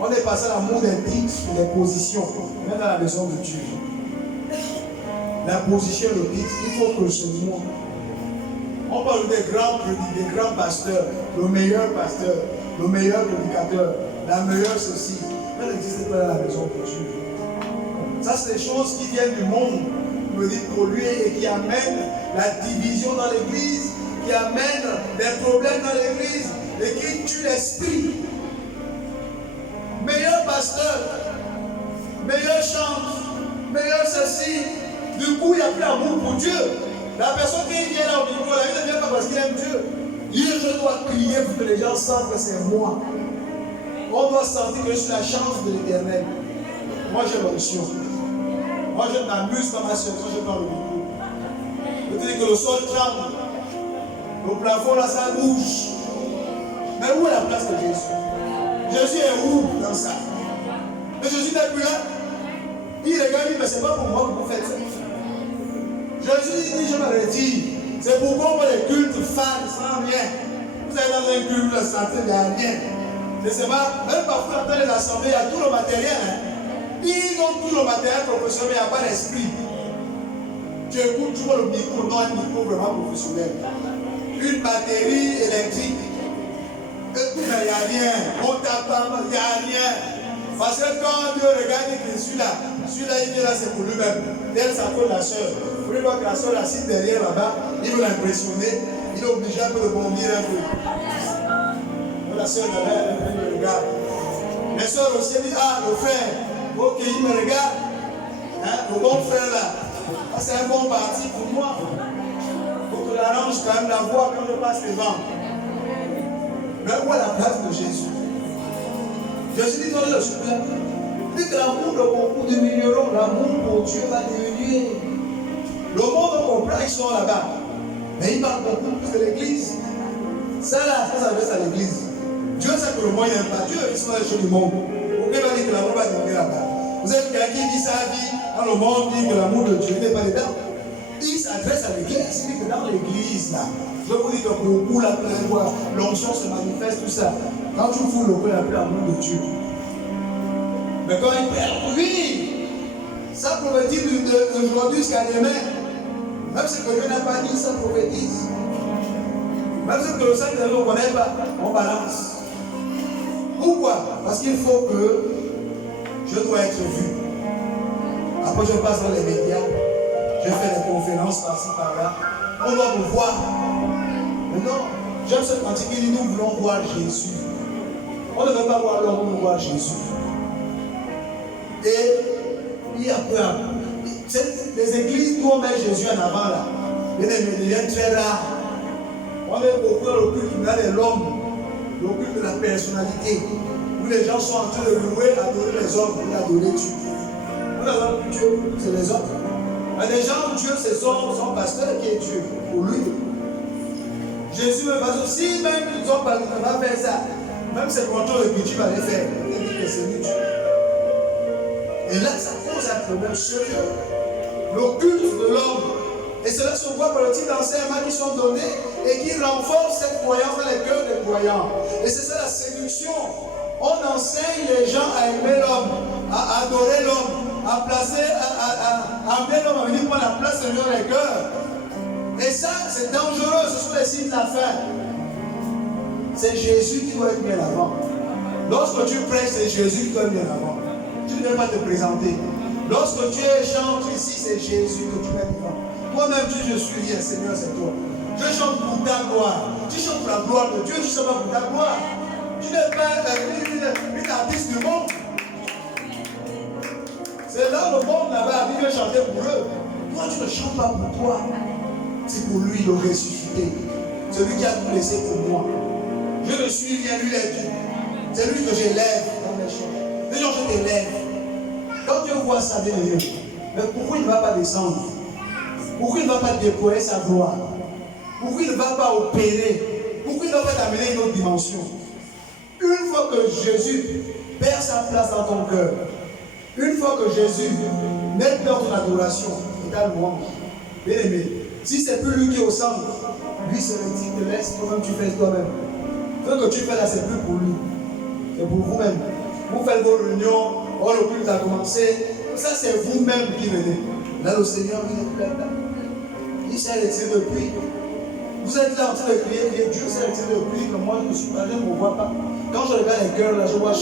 On est passé à l'amour des titres, des positions, même dans la maison de Dieu. La position, le titre, il faut que ce mot. On parle des grands pasteurs, le meilleur pasteur, le meilleur prédicateur, la meilleure ceci. Ça n'existe pas dans la maison de Dieu. Ça, c'est des choses qui viennent du monde, me dit polluer et qui amènent la division dans l'église, qui amènent des problèmes dans l'église et qui tuent l'esprit. Meilleur pasteur, meilleur chante, meilleur ceci. Du coup, il n'y a plus d'amour pour Dieu. La personne qui vient là au micro, la vie ne vient pas parce qu'il aime Dieu. Je dois crier pour que les gens sentent que c'est moi. On doit sentir que je suis la chance de l'Éternel. Moi, j'ai l'onction. Moi, je m'amuse dans ma soeur quand je parle au micro. Je te dis que le sol tremble. Le plafond, là, ça bouge. Mais où est la place de Jésus? Jésus est où dans ça? Mais Jésus n'est plus là. Il regarde, il dit, mais c'est pas pour moi que vous faites ça. Jésus dit, je me retire. C'est pourquoi on voit les cultes fans sans rien. Vous allez dans un culte, vous sentez, il n'y a rien. C'est pas, même parfois dans les assemblées, il y a tout le matériel. Hein. Ils ont tout le matériel professionnel, mais il n'y a pas d'esprit. Tu écoutes, tu vois le micro, non, un micro vraiment professionnel. Une batterie électrique. Et tout, mais il n'y a rien. On tape pas, il n'y a rien. Parce que quand Dieu regarde que celui-là, il vient là, c'est pour lui-même. Tel ça fait la soeur. Vous voulez voir que la soeur assise derrière là-bas, il veut l'impressionner, il est obligé un peu de bondir un peu. La soeur là-bas, elle me regarde. Les soeurs aussi disent, ah, le frère, ok, il me regarde. Hein, le bon frère là, c'est un bon parti pour moi. Il faut que j'arrange quand même la voix quand je passe devant. Mais où est la place de Jésus? Jésus dit, non, je suis là. Il dit que l'amour de beaucoup diminueront, l'amour pour Dieu va diminuer. Le monde comprend, ils sont là-bas. Mais ils parlent beaucoup plus de l'église. Ça là, ça s'adresse à l'église. Dieu sait que le monde n'aime pas. Dieu est sur les choses du monde. Pourquoi il va dire que l'amour va diminuer là-bas? Vous êtes quelqu'un qui vit sa vie quand le monde dit que l'amour de Dieu n'est pas dedans. Il s'adresse à l'église. Il dit que dans l'église là, je vous dis que beaucoup là, l'onction se manifeste, tout ça. Quand tu fous le cœur, il n'y a plus l'amour de Dieu. Mais quand il perd, oui, ça prophétise d'aujourd'hui jusqu'à demain. Même ce que Dieu n'a pas dit, ça prophétise. Même ce que le Saint-Esprit ne connaît pas, on balance. Pourquoi? Parce qu'il faut que je dois être vu. Après, je passe dans les médias, je fais des conférences par-ci, par-là. On doit me voir. Mais non, j'aime ce cantique qui dit nous voulons voir Jésus. On ne veut pas voir l'homme, on veut voir Jésus. Et il y a peu à peu. Les églises où on met Jésus en avant là, les deviennent très rares. On est beaucoup dans le culte de l'homme, le culte de la personnalité, où les gens sont en train de louer, adorer les hommes et adorer Dieu. On adore Dieu, c'est les hommes. Mais les gens, Dieu, c'est son pasteur qui est Dieu, pour lui. Jésus me va aussi, même ils ont pas va faire ça. Même c'est le contrôle que Dieu va les faire. C'est lui Dieu. Et là, ça pose un problème sérieux. Le culte de l'homme. Et cela se voit par le type d'enseignements qui sont donnés et qui renforcent cette croyance dans les cœurs des croyants. Et c'est ça la séduction. On enseigne les gens à aimer l'homme, à adorer l'homme, à placer, à amener l'homme à venir prendre la place de Dieu dans les cœurs. Et ça, c'est dangereux, ce sont les signes de la fin. C'est Jésus qui doit être mis en avant. Lorsque tu prêches, c'est Jésus qui doit être mis en avant. Tu ne dois pas te présenter. Lorsque tu chantes ici, c'est Jésus que tu mets devant. Toi-même, tu dis, je suis rien, Seigneur, c'est toi. Je chante pour ta gloire. Tu chantes pour la gloire de Dieu, tu ne chantes pas pour ta gloire. Tu n'es pas une artiste du monde. C'est dans le monde là-bas, qui veut chanter pour eux. Toi, tu ne chantes pas pour toi. C'est pour lui le ressuscité. Celui qui a tout laissé pour moi. Je ne suis rien, lui l'est tout. C'est lui que j'élève dans mes choses. Les gens, je t'élève. Quand Dieu voit ça, bien aimé, mais pourquoi il ne va pas descendre? Pourquoi il ne va pas déployer sa gloire? Pourquoi il ne va pas opérer? Pourquoi il ne va pas t'amener une autre dimension? Une fois que Jésus perd sa place dans ton cœur, une fois que Jésus met dans ton adoration et ta louange, bien aimé, si c'est plus lui qui est au centre, lui se retire, te laisse, toi-même tu fais toi-même. Ce que tu fais là, c'est plus pour lui, c'est pour vous-même. Vous faites vos réunions, oh le culte a commencé, ça c'est vous-même qui venez. Là le Seigneur, il est plein là. Il s'est retiré depuis. Vous êtes là en train de crier, Dieu s'est retiré depuis, que moi je ne suis pas, je ne me vois pas. Quand je regarde les cœurs là, je vois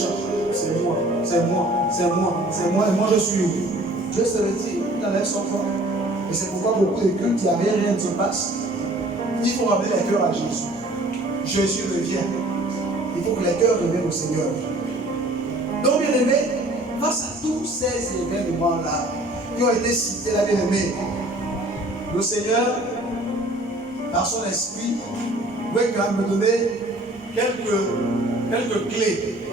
c'est moi, c'est moi, c'est moi, c'est moi, et moi je suis où? Dieu se retire, il enlève son corps. Et c'est pourquoi beaucoup de cultes, il n'y a rien ne se passe. Il faut ramener les cœurs à Jésus. Jésus revient. Il faut que les cœurs reviennent au Seigneur. Donc, bien aimé, face à tous ces événements-là qui ont été cités là, bien aimé, le Seigneur, par son esprit, pouvait quand même me donner quelques clés,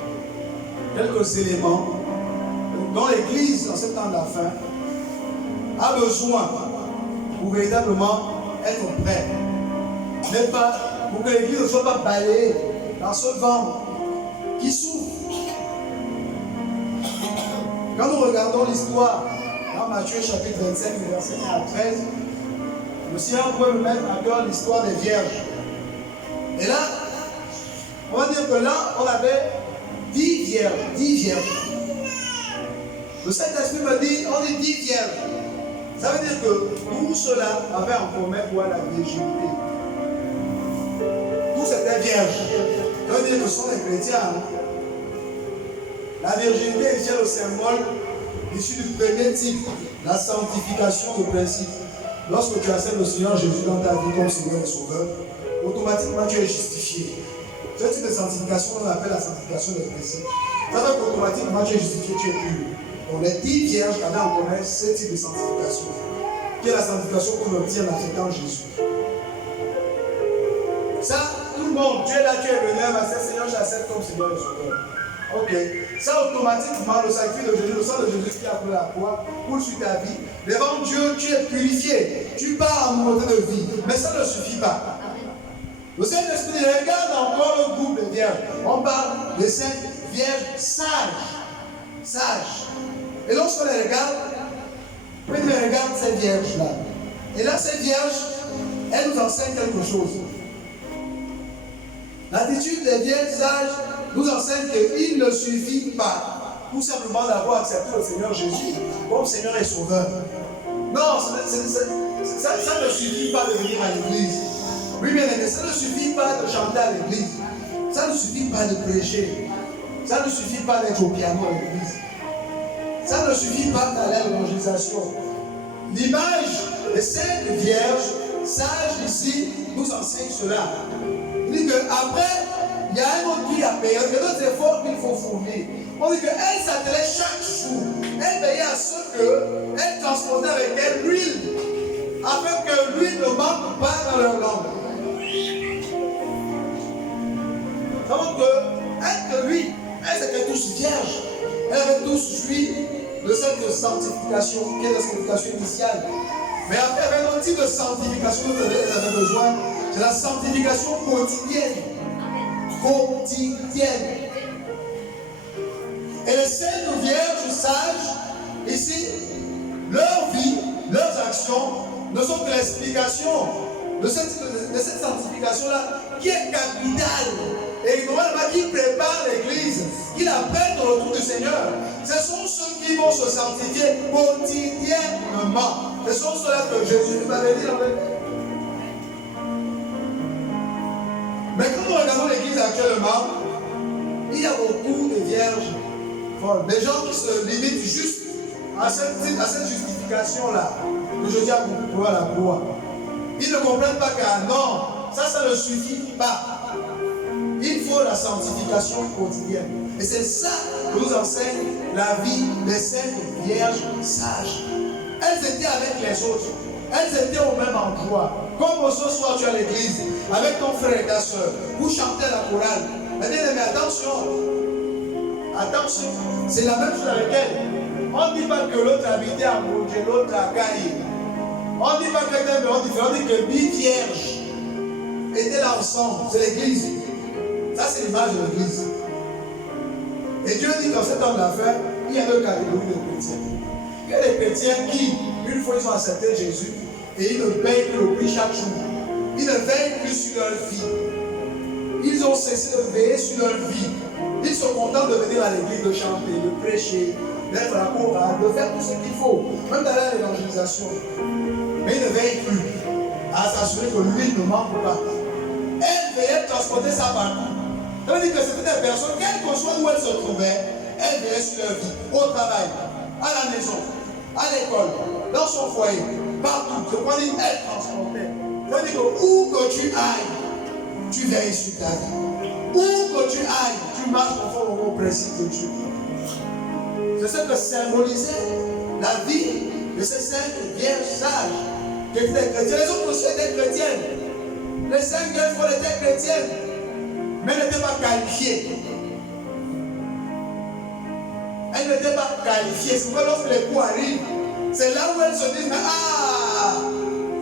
quelques éléments dont l'Église, en ce temps de la fin, a besoin pour véritablement être prêt. Mais pas pour que l'Église ne soit pas balayée dans ce vent qui souffle. Quand nous regardons l'histoire dans Matthieu chapitre 25, verset 1 à 13, le Seigneur peut nous mettre à cœur l'histoire des vierges. Et là, on va dire que là, on avait 10 vierges. 10 vierges. Le Saint-Esprit me dit, on dit 10 vierges. Ça veut dire que tout cela avait en commun pour la virginité. Tous étaient vierges. Ça veut dire que ce sont les chrétiens. La virginité est le symbole issu du premier type, la sanctification de principe. Lorsque tu acceptes le Seigneur Jésus dans ta vie comme Seigneur et Sauveur, automatiquement tu es justifié. Ce type de sanctification, on appelle la sanctification de principe. Ça veut dire qu'automatiquement tu es justifié, tu es pur. Donc les 10 vierges avaient en commun ce type de sanctification, qui est la sanctification qu'on obtient en acceptant Jésus. Ça, tout le monde, tu es là, tu es venu, ma Seigneur, j'accepte comme Seigneur et Sauveur. Ok. Ça, automatiquement, le sacrifice de Jésus, le sang de Jésus qui a pris la croix, coule sur ta vie. Devant Dieu, tu es purifié. Tu pars en nouveauté de vie. Mais ça ne suffit pas. Le Saint-Esprit regarde encore le groupe de vierges. On parle de cette vierge sage. Sage. Et lorsqu'on les regarde, on regarde cette vierge-là. Et là, cette vierge, elle nous enseigne quelque chose. L'attitude des vierges sages nous enseigne qu'il ne suffit pas tout simplement d'avoir accepté le Seigneur Jésus comme Seigneur et Sauveur. Non, ça ne suffit pas de venir à l'église. Oui, bien aimé, ça ne suffit pas de chanter à l'église. Ça ne suffit pas de prêcher. Ça ne suffit pas d'être au piano à l'église. Ça ne suffit pas d'aller à l'évangélisation. L'image de cette vierge sage ici nous enseigne cela. Il dit qu'après, il y a un autre qui a payé, il y a d'autres efforts qu'il faut fournir. On dit qu'elle s'attelait chaque jour. Elle veillait à ce qu'elle transportait avec elle l'huile, afin que l'huile ne manque pas dans leur langue. Donc, elle, lui, elle était tous vierges. Elle avait tous joui de cette sanctification, qui est la sanctification initiale. Mais après, il y avait un autre type de sanctification dont elle avait besoin. C'est la sanctification quotidienne. Quotidienne. Et les saintes vierges sages, ici, leur vie, leurs actions, ne sont que l'explication de cette sanctification-là qui est capitale. Et normalement, qui prépare l'église, qui l'appelle au retour du Seigneur. Ce sont ceux qui vont se sanctifier quotidiennement. Ce sont ceux-là que Jésus m'avait dit en fait. Mais quand nous regardons l'église actuellement, il y a beaucoup de vierges folles. Des gens qui se limitent juste à cette justification-là. Que je dis à beaucoup à la croix. Ils ne comprennent pas que non, ça ne suffit pas. Il faut la sanctification quotidienne. Et c'est ça que nous enseigne la vie des saintes vierges sages. Elles étaient avec les autres. Elles étaient au même endroit. Comme ce soir tu es à l'église, avec ton frère et ta soeur, vous chantez la chorale. Mais attention, attention, c'est la même chose avec elle. On ne dit pas que l'autre habitait à Moudjé, l'autre à Gaï. On ne dit pas que quelqu'un de différent, on dit que 8 vierges étaient là ensemble. C'est l'église. Ça, c'est l'image de l'église. Et Dieu dit dans cet homme d'affaires, il y a deux catégories de chrétiens. Il y a des chrétiens qui, une fois ils ont accepté Jésus, et ils ne payent plus le prix chaque jour. Ils ne veillent plus sur leur vie. Ils ont cessé de veiller sur leur vie. Ils sont contents de venir à l'église, de chanter, de prêcher, d'être à la chorale, de faire tout ce qu'il faut, même d'aller à l'évangélisation. Mais ils ne veillent plus à s'assurer que l'huile ne manque pas. Elles veillaient transporter ça partout. Ça veut dire que c'était des personnes, quel que soit où elles se trouvaient, elles veillaient sur leur vie, au travail, à la maison, à l'école, dans son foyer, partout. Ce qu'on dit, elles transportaient. Ça veut dire que où que tu ailles, tu veilles sur ta vie. Où que tu ailles, tu marches conforme au principe de Dieu. C'est ce que symbolisait la vie de ces saintes vierges sages qui étaient chrétiennes. Les autres aussi étaient chrétiennes. Les saintes vierges folles étaient chrétiennes, mais elles n'étaient pas qualifiées. Elles n'étaient pas qualifiées. C'est pourquoi lorsque les coups arrivent, c'est là où elles se disent,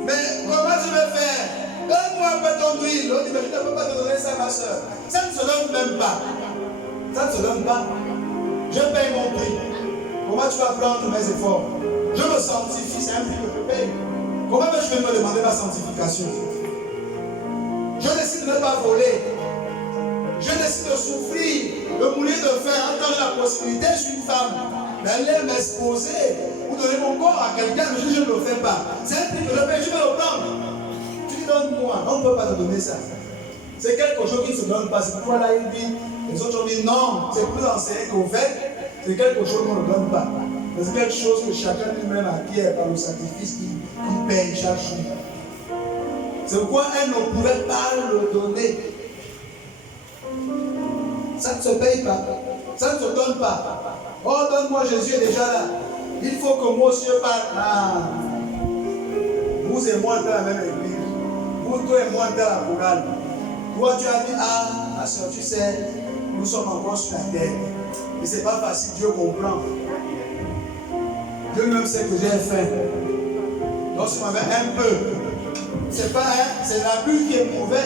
mais comment je vais faire? Donne-moi un peu ton huile. L'autre dit, mais je ne peux pas te donner ça, ma soeur. Ça ne se donne même pas. Ça ne se donne pas. Je paye mon prix. Comment tu vas prendre mes efforts? Je me sanctifie, c'est un prix que je paye. Comment je vais me demander ma sanctification? Je décide de ne pas voler. Je décide de souffrir, de mourir de faim, entendre la possibilité, je suis une femme, d'aller m'exposer ou donner mon corps à quelqu'un, mais je ne le fais pas. C'est un prix que je paye, je vais le prendre. Tu dis, donne-moi. On ne peut pas te donner ça. C'est quelque chose qui ne se donne pas. C'est pourquoi là, il dit, les autres ont dit non, c'est plus enseigné qu'au fait, c'est quelque chose qu'on ne donne pas. C'est quelque chose que chacun lui-même acquiert par le sacrifice qu'il paye chaque jour. C'est pourquoi elle ne pouvait pas le donner. Ça ne se paye pas. Ça ne se donne pas. Oh, donne-moi, Jésus est déjà là. Il faut que moi aussi je parte. Ah. Vous et moi, on est dans la même église. Vous, toi et moi, on est dans la chorale. Toi, tu as dit, ma soeur, tu sais, nous sommes encore sur la terre. Et c'est pas facile, Dieu comprend. Dieu même sait que j'ai faim. Donc si on m'avait un peu, c'est pas c'est l'abus qui est mauvais.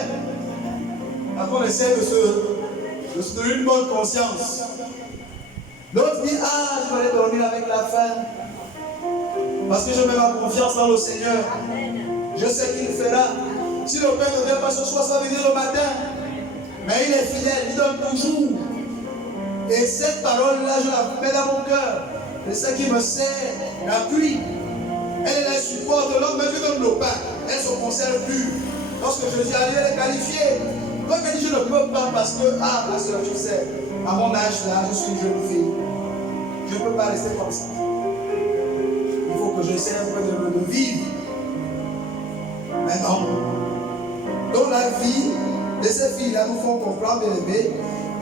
Après on essaie de se donner une bonne conscience. L'autre dit, ah, je vais aller dormir avec la faim. Parce que je mets ma confiance dans le Seigneur. Je sais qu'il fera. Si le Père ne vient pas ce soir, ça veut dire le matin. Mais il est fidèle, il donne toujours. Et cette parole-là, je la mets dans mon cœur. C'est ça qui me sert d'appui. Elle est le support de l'homme, mais Dieu donne le pain. Elle se conserve plus. Lorsque je dis à Dieu, elle est qualifiée. Quand elle dit je ne peux pas parce que, ah, ma soeur, tu sais, à mon âge là, je suis une jeune fille. Je ne peux pas rester comme ça. Il faut que j'essaie un peu de vivre. Mais non. Donc la vie de ces filles-là nous font comprendre, bien aimés,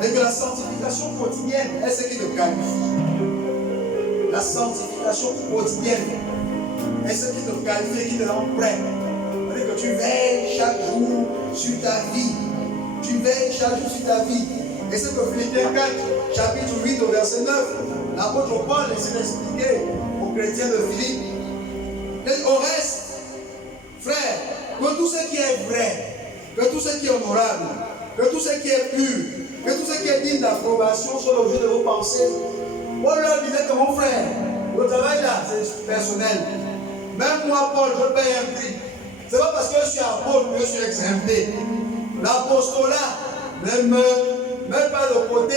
et que la sanctification quotidienne est ce qui te qualifie. La sanctification quotidienne est ce qui te qualifie, qui te rend prêt. C'est-à-dire que tu veilles chaque jour sur ta vie. Tu veilles chaque jour sur ta vie. Et c'est que Philippiens 4, chapitre 8 au verset 9, l'apôtre Paul essaie d'expliquer aux chrétiens de Philippe. Et au reste, frère, que tout ce qui est vrai, que tout ce qui est honorable, que tout ce qui est pur, que tout ce qui est digne d'approbation soit l'objet de vos pensées. Paul leur disait que mon frère, le travail là, c'est personnel. Même moi, Paul, je paye un prix. Ce n'est pas parce que je suis apôtre que je suis exempté. L'apostolat ne me met pas de côté.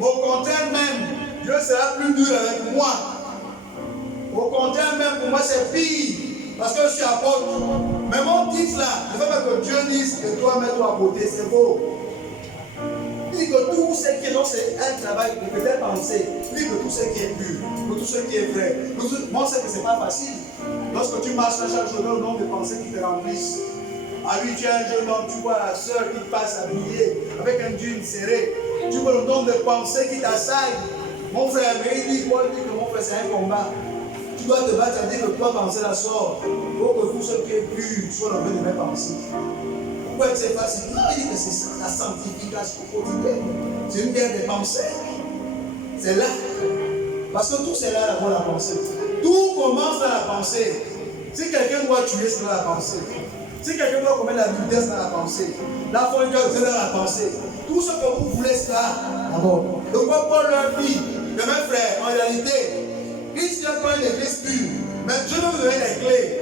Au contraire même, Dieu sera plus dur avec moi. Au contraire même, pour moi, c'est pire. Parce que je suis apôtre. Mais mon titre là, ne veut pas que Dieu dise que toi, mets-toi à côté, c'est faux. Il dit que tout ce qui est, donc c'est un travail de peut-être penser. Il dit que tout ce qui est pur, que tout ce qui est vrai. Moi, je sais que ce n'est pas facile. Lorsque tu marches chaque jour, le nombre de pensées qui te remplissent. À lui, tu es un jeune homme, tu vois la soeur qui passe habillée avec un jean serré. Tu vois le nombre de pensées qui t'assaillent. Mon frère, mais il dit quoi? Il dit que mon frère, c'est un combat. Tu dois te battre à dire que toi, penser la sort. Pour que tout ce qui est pur soit l'objet de mes pensées. Pourquoi c'est facile? Non, il dit que c'est ça, la sanctification quotidienne. C'est une guerre des pensées. C'est là. Parce que tout c'est là pour la pensée. Tout commence dans la pensée. Si quelqu'un doit tuer, c'est dans la pensée. Si quelqu'un doit commettre l'adultère, c'est dans la pensée. La fornication, c'est dans la pensée. Tout ce que vous voulez, c'est là. D'abord. Donc, Paul leur dit, mes frères, en réalité, Christ vient pour une église pure. Mais je vais vous donner les clés.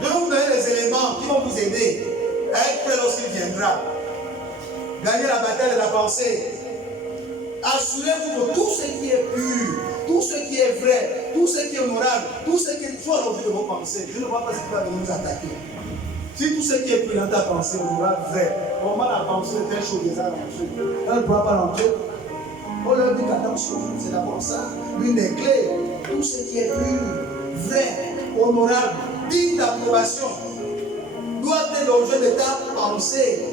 Je vais vous donner les éléments qui vont vous aider à être prêt lorsqu'il viendra. Gagner la bataille de la pensée. Assurez-vous que tout ce qui est pur, tout ce qui est vrai, tout ce qui est honorable, tout ce qui est soit l'objet de vos pensées. Je ne vois pas ce qui va venir nous attaquer. Si tout ce qui est pur dans ta pensée, honorable, vrai, comment la pensée de telle chose déjà rentrer? Elle ne pourra pas rentrer. On leur dit qu'attention, c'est d'abord ça. L'une des clés, tout ce qui est pur, vrai, honorable, digne d'approbation, doit être l'objet de ta pensée.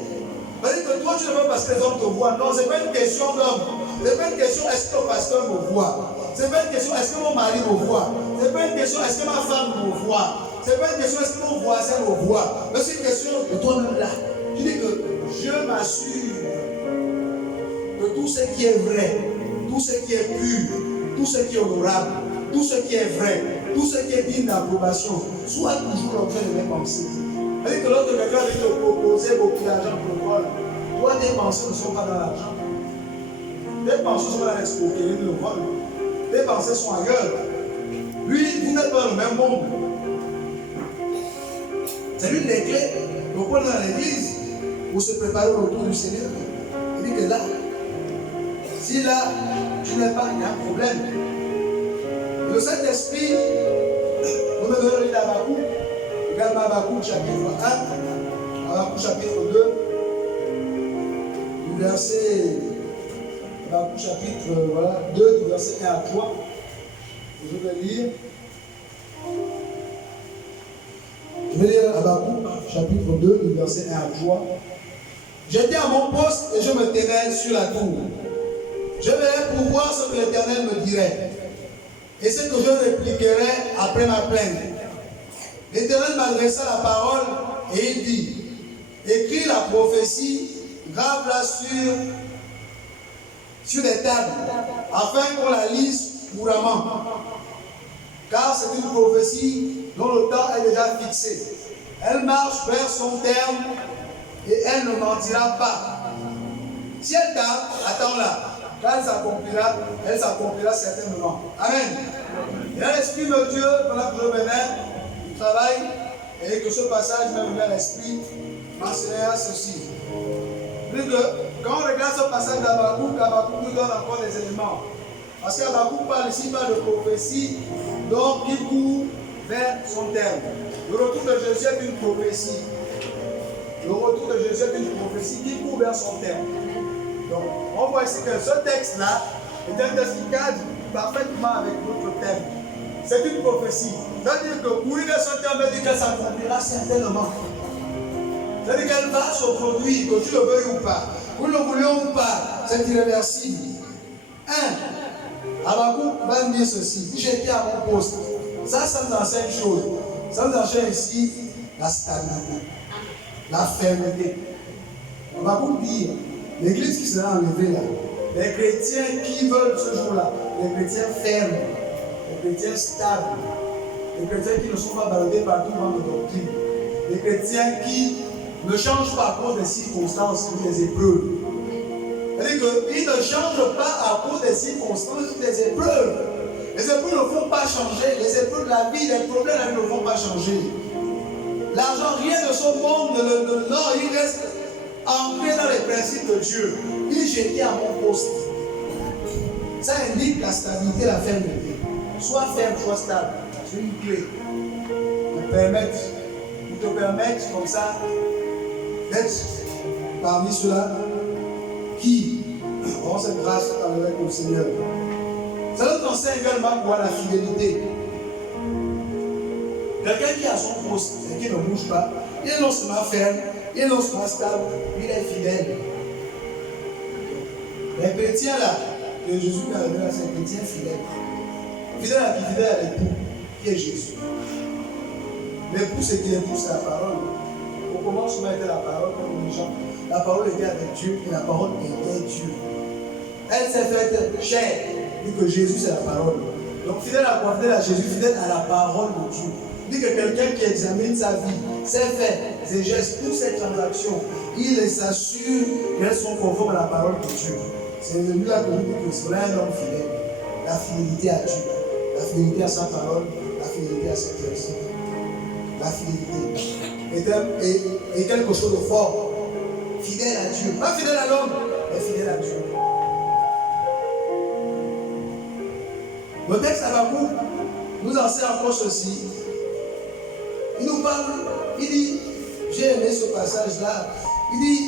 C'est-à-dire que toi, tu ne veux pas parce que les hommes te voient. Non, ce n'est pas une question d'homme. Ce n'est pas une question est-ce que le pasteur me voit. Ce n'est pas une question est-ce que mon mari me voit. Ce n'est pas une question est-ce que ma femme me voit. Ce n'est pas une question est-ce que mon voisin me voit. Mais c'est une question de toi-même là. Tu dis que je m'assure que tout ce qui est vrai, tout ce qui est pur, tout ce qui est honorable, tout ce qui est vrai, tout ce qui est digne d'approbation, soit toujours l'objet de mes pensées. C'est-à-dire que lorsque quelqu'un vient te proposer beaucoup d'argent pour le vol, toi tes pensées ne sont pas dans l'argent. Tes pensées sont dans l'escroquerie de le vol. Tes pensées sont ailleurs. Lui, vous n'êtes pas dans le même monde. C'est l'une des clés. Donc on est dans l'église pour se préparer au retour du Seigneur. Il dit que là, si là, tu n'es pas, il y a un problème. Et le Saint-Esprit, on me donne le livre d'Habakkuk. Regarde Habakkuk chapitre 1, Habakkuk chapitre 2, du verset, Habakkuk chapitre 2, du verset 1 à 3. Je vais lire. Je vais lire Habakkuk chapitre 2, du verset 1 à 3. J'étais à mon poste et je me tenais sur la tour. Je veillais pour voir ce que l'Éternel me dirait et ce que je répliquerai après ma plainte. L'Éternel m'adressa la parole et il dit, écris la prophétie, grave-la sur sur des tables, afin qu'on la lise couramment. Car c'est une prophétie dont le temps est déjà fixé. Elle marche vers son terme et elle ne mentira pas. Si elle tarde, attends-la. Quand elle s'accomplira certainement. Amen. Et là, l'Esprit de Dieu, pendant que je venais du travail, et que ce passage m'est venu à l'esprit, mentionnait ceci. Quand on regarde ce passage d'Habakkuk, Habakkuk nous donne encore des éléments. Parce qu'Habakkuk parle ici pas de prophétie, donc qui court vers son terme. Le retour de Jésus est une prophétie. Le retour de Jésus est une prophétie qui court vers son terme. Donc, on voit ici que ce texte-là est un texte qui cadre parfaitement avec notre thème. C'est une prophétie. C'est-à-dire que courir vers son terme veut dire qu'elle s'accomplira certainement. C'est-à-dire qu'elle va se produire, que tu le veuilles ou pas. Que nous le voulions ou pas, c'est irréversible. Habakkuk va me dire ceci. Si j'étais à mon poste, ça nous enseigne une chose. Ça nous enseigne ici la stabilité, la fermeté. Habakkuk dit, l'église qui sera enlevée là, les chrétiens qui veulent ce jour-là, les chrétiens fermes, les chrétiens stables, les chrétiens qui ne sont pas baladés partout dans nos doctrines, les chrétiens qui ne changent pas à cause des circonstances ou des épreuves. C'est-à-dire qu'ils ne changent pas à cause des circonstances ou des épreuves. Les épreuves ne vont pas changer, les épreuves de la vie, les problèmes de la vie ne vont pas changer. L'argent, rien de ce monde, non, il reste ancré dans les principes de Dieu. Il jetait à mon poste. Ça indique la stabilité, la fermeté. Soit ferme, soit stable. C'est une clé. Te permettre comme ça d'être parmi ceux-là qui auront cette grâce avec le Seigneur. Ça nous enseigne également pour la fidélité. Quelqu'un qui a son poste et qui ne bouge pas, il est non seulement ferme, il est non seulement stable, il est fidèle. Les chrétiens là, que Jésus m'a donné là, c'est les chrétiens fidèles. Fidèle à qui? Fidèle à l'époux, qui est Jésus. L'époux, c'est qui l'époux, c'est la parole. Au commencement était la parole, comme les gens. La parole était avec Dieu et la parole était Dieu. Elle s'est faite chair, dit que Jésus c'est la parole. Donc fidèle à quoi? Fidèle à Jésus, fidèle à la parole de Dieu. Dit que quelqu'un qui examine sa vie, ses faits, ses gestes, toutes ses transactions, il s'assure qu'elles sont conformes à la parole de Dieu. C'est lui là que je dis que c'est un homme fidèle. La fidélité à Dieu, la fidélité à sa parole, la fidélité à ses gestes. La fidélité est quelque chose de fort. Fidèle à Dieu. Pas fidèle à l'homme, mais fidèle à Dieu. Le texte Habakkuk nous enseigne encore ceci. Il nous parle, il dit, j'ai aimé ce passage-là. Il dit,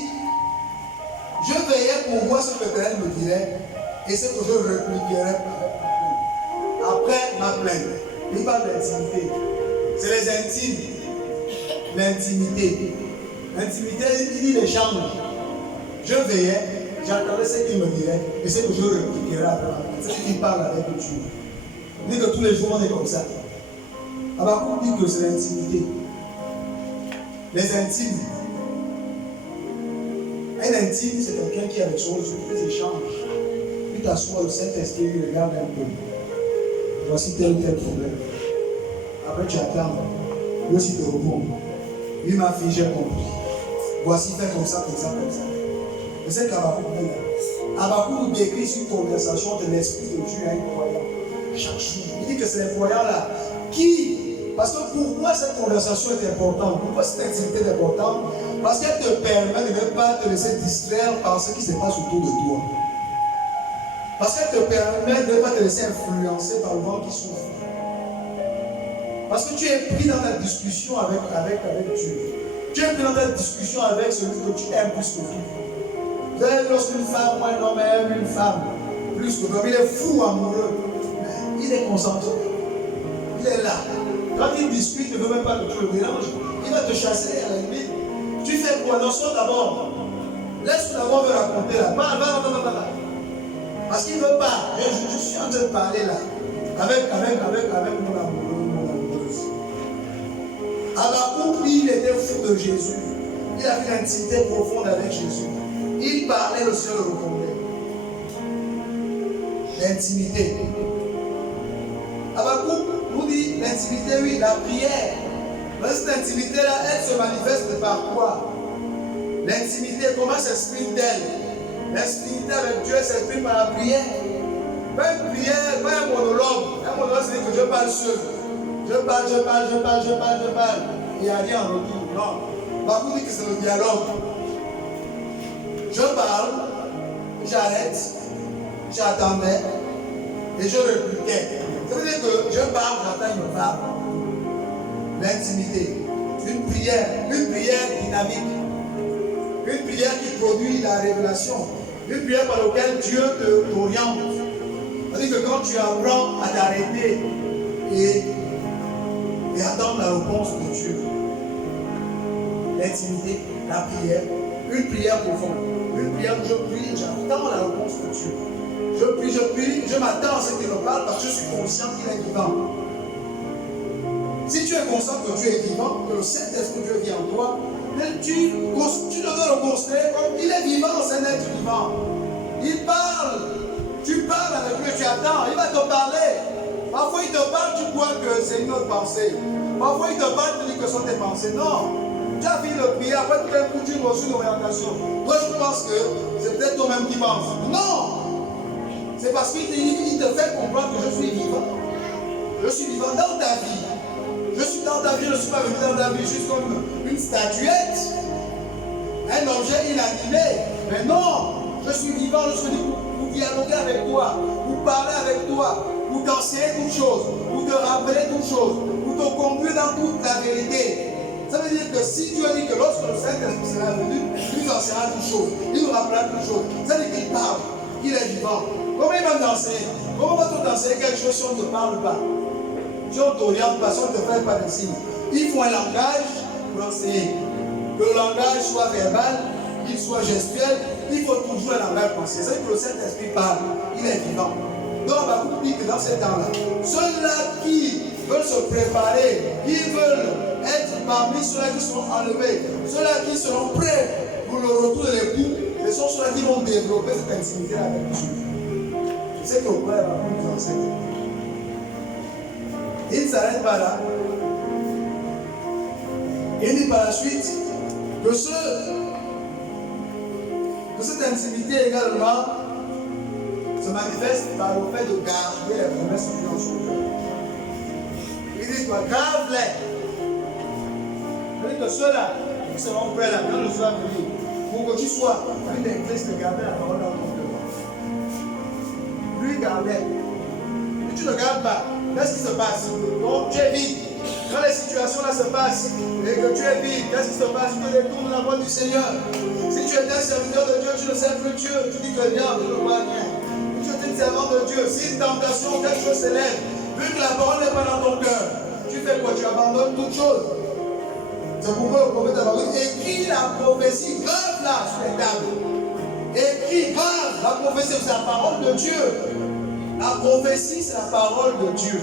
je veillais pour voir ce que l'Éternel me dirait et ce que je répliquerais après ma plainte. Il parle d'intimité. C'est les intimes. L'intimité. L'intimité, il dit l'échange. Je veillais, j'attendais ce qu'il me dirait et ce que je répliquerais après ma plainte. C'est ce qu'il parle avec Dieu. Il dit que tous les jours on est comme ça. Habakkuk dit que c'est l'intimité. Les intimes. Un intime, c'est quelqu'un qui est avec son Dieu, qui échange. Il t'assoit au Saint-Esprit, il regarde un peu. Voici tel ou tel problème. Après tu attends. Lui aussi te répond. Lui m'a fait, j'ai compris. Voici, fais comme ça, comme ça, comme ça. Et c'est qu'Habakkuk dit là. Habakkuk nous décrit une conversation de l'Esprit de Dieu à un croyant. Chaque jour. Il dit que c'est les croyants là qui. Parce que pourquoi cette conversation est importante? Pourquoi cette activité est importante? Parce qu'elle te permet de ne pas te laisser distraire par ce qui se passe autour de toi. Parce qu'elle te permet de ne pas te laisser influencer par le vent qui souffle. Parce que tu es pris dans ta discussion avec Dieu. Tu es pris dans ta discussion avec celui que tu aimes plus que tout. Vous savez, lorsqu'une femme ou un homme aime une femme plus que toi, il est fou amoureux. Il est concentré. Il est là. Quand il discute, il ne veut même pas que tu le déranges. Il va te chasser à la limite. Tu fais quoi? Non, sors d'abord. Laisse-le d'abord me raconter là. Va. Parce qu'il ne veut pas. Je suis en train de parler là. Avec mon amoureux, mon amoureuse. Habakkuk, il était fou de Jésus. Il avait une intimité profonde avec Jésus. Il parlait, le Seigneur le répondait. l'intimité. Habakkuk nous dit l'intimité, oui, la prière. Mais cette intimité-là, elle se manifeste par quoi? L'intimité, comment s'exprime-t-elle? L'intimité avec Dieu s'exprime par la prière. Pas une prière, pas un monologue. Un monologue, c'est que je parle seul. Je parle. Il n'y a rien en retour. Non. Habakkuk dit que c'est le dialogue. Je parle, j'arrête, j'attendais et je répliquais. Ça veut dire que je parle, j'attends, il me parle. L'intimité. Une prière dynamique. Une prière qui produit la révélation. Une prière par laquelle Dieu t'oriente. C'est-à-dire que quand tu apprends à t'arrêter et attendre la réponse de Dieu. L'intimité, la prière, une prière profonde. Une prière où je prie et j'attends la réponse de Dieu. Je prie, je m'attends à ce qu'il me parle parce que je suis conscient qu'il est vivant. Si tu es conscient que Dieu est vivant, que le Saint-Esprit de Dieu vit en toi, tu devrais le considérer comme il est vivant, c'est un être vivant. Il parle. Tu parles avec lui, tu attends, il va te parler. Parfois il te parle, tu crois que c'est une autre pensée. Parfois il te parle, tu dis que ce sont tes pensées. Non. Tu as fini de prier, après tout d'un coup tu reçois une orientation. Toi je pense que c'est peut-être toi-même qui penses. Non. C'est parce qu'il te fait comprendre que je suis vivant. Je suis vivant dans ta vie. Je suis dans ta vie, je ne suis pas venu dans ta vie juste comme une statuette. Un objet inanimé. Mais non, je suis vivant, je suis venu pour dialoguer avec toi, pour parler avec toi, pour t'enseigner toutes choses, pour te rappeler toutes choses, pour te conduire dans toute la vérité. Ça veut dire que si Dieu dit que lorsque le Saint-Esprit sera venu, il nous enseignera toutes choses, il nous rappellera toutes choses. Ça veut dire qu'il parle, qu'il est vivant. Comment il va t'enseigner? Comment va-t-on t'enseigner quelque chose si on ne te parle pas? Si on ne t'oriente pas, si on ne te fait pas de signe? Il faut un langage pour enseigner. Que le langage soit verbal, qu'il soit gestuel, il faut toujours un langage pensé. C'est que le Saint-Esprit parle, il est vivant. Donc, on va vous dire que dans ces temps-là, ceux-là qui veulent se préparer, qui veulent être parmi ceux-là qui seront enlevés, ceux-là qui seront prêts pour le retour de l'époux, ce sont ceux-là qui vont développer cette intimité avec Dieu. C'est que le frère va nous enseigner. Il ne s'arrête pas là. Il dit par la suite que cette intimité également se manifeste par le fait de garder les promesses dans son cœur. Il dit quoi? Grave-les. C'est-à-dire que ceux-là qui seront prêts là, quand le soir venu, pour que tu sois une église de garder la parole dans ton cœur. Lui gardait. Mais tu ne gardes pas. Qu'est-ce qui se passe? Donc tu es vide. Quand les situations là se passent et que tu es vide, qu'est-ce qui se passe? Tu détournes la voix du Seigneur. Si tu es un serviteur de Dieu, tu ne sais plus Dieu. Tu dis que bien, je ne vois rien. Tu es une servante de Dieu. Si une tentation, quelque chose s'élève, vu que la parole n'est pas dans ton cœur, tu fais quoi? Tu abandonnes toute chose. C'est pourquoi le prophète Habakkuk écrit la prophétie grave là sur les tables. Écrit grave. La prophétie, c'est la parole de Dieu. La prophétie, c'est la parole de Dieu.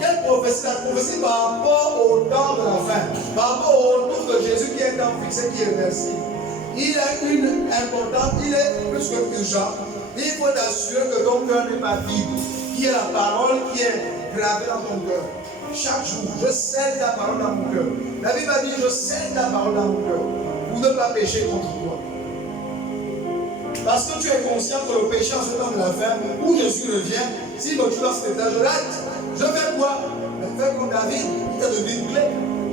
Quelle prophétie? La prophétie par rapport au temps de la fin, par rapport au retour de Jésus qui est un temps fixé, qui est réversible. Il a une importance, il est plus que urgent. Il faut t'assurer que ton cœur n'est pas vide, qu'il y ait la parole qui est gravée dans ton cœur. Chaque jour, je scelle ta parole dans mon cœur. La Bible a dit, je scelle ta parole dans mon cœur pour ne pas pécher contre toi. Parce que tu es conscient que le péché en ce temps de la fin, où Jésus revient, s'il me tue dans cet état, je rate. Je fais quoi? Je fais comme David, il t'a donné une clé.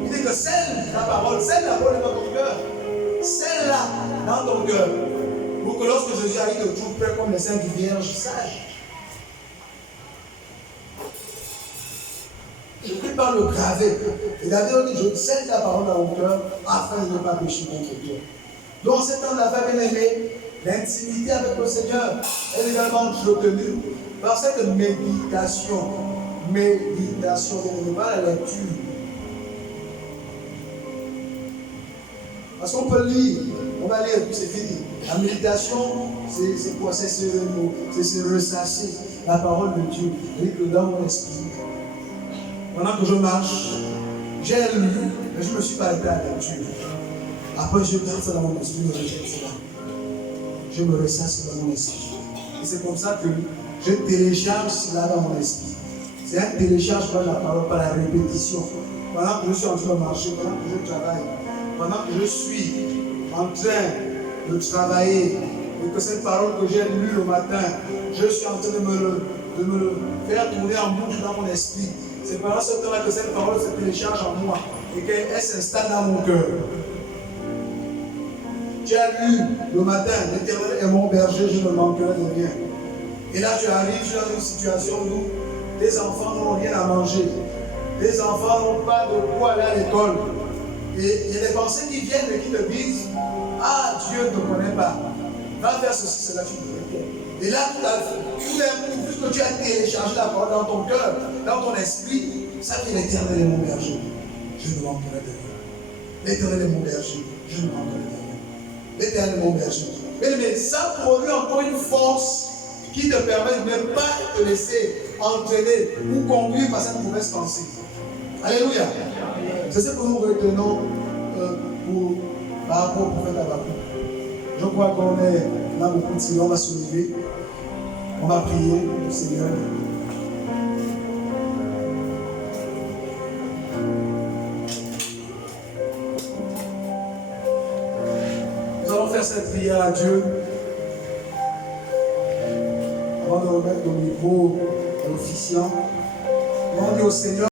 Il dit que scelle la parole dans ton cœur. Celle-là dans ton cœur. Pour que lorsque Jésus arrive de tout près comme les saintes vierges sages. Je prie par le gravé. Et David dit, je scelle ta parole dans mon cœur afin de ne pas pécher contre toi. Donc, cet temps de la fin bien-aimée, l'intimité avec le Seigneur est également retenue par cette méditation. Méditation, ne pas la lecture. Parce qu'on peut lire, on va lire et puis c'est fini. La méditation, c'est quoi? C'est se ressasser la parole de Dieu dans mon esprit. Pendant que je marche, j'ai lu, mais je ne me suis pas arrêté à la lecture. Après, je garde ça dans mon esprit, je rejette cela. Je me ressasse dans mon esprit. Et c'est comme ça que je télécharge cela dans mon esprit. C'est un téléchargement de la parole par la répétition. Pendant que je suis en train de marcher, pendant que je travaille, pendant que je suis en train de travailler, et que cette parole que j'ai lue le matin, je suis en train de me le faire tourner en boucle dans mon esprit. C'est pendant ce temps-là que cette parole se télécharge en moi et qu'elle s'installe dans mon cœur. Tu as lu le matin, l'Éternel est mon berger, je ne manquerai de rien. Et là, tu arrives dans une situation où tes enfants n'ont rien à manger. Tes enfants n'ont pas de quoi aller à l'école. Et il y a des pensées qui viennent et qui te disent, ah, Dieu ne te connaît pas. Va faire ceci, cela, tu ne connais pas. Et là, tout d'un coup, puisque tu as téléchargé la parole dans ton cœur, dans ton esprit, ça fait l'Éternel est mon berger. Je ne manquerai de rien. L'Éternel est mon berger. Je ne manquerai de rien. L'Éternel est mon berger. Mais ça produit encore une force qui te permet de ne pas te laisser entraîner ou conduire par cette mauvaise pensée. Alléluia. C'est ce que nous retenons par rapport au prophète Habakkuk. Je crois qu'on a beaucoup de silence, on va se lever. On va prier au Seigneur. Nous allons faire cette prière à Dieu avant de remettre au micro l'officiant. On dit au Seigneur.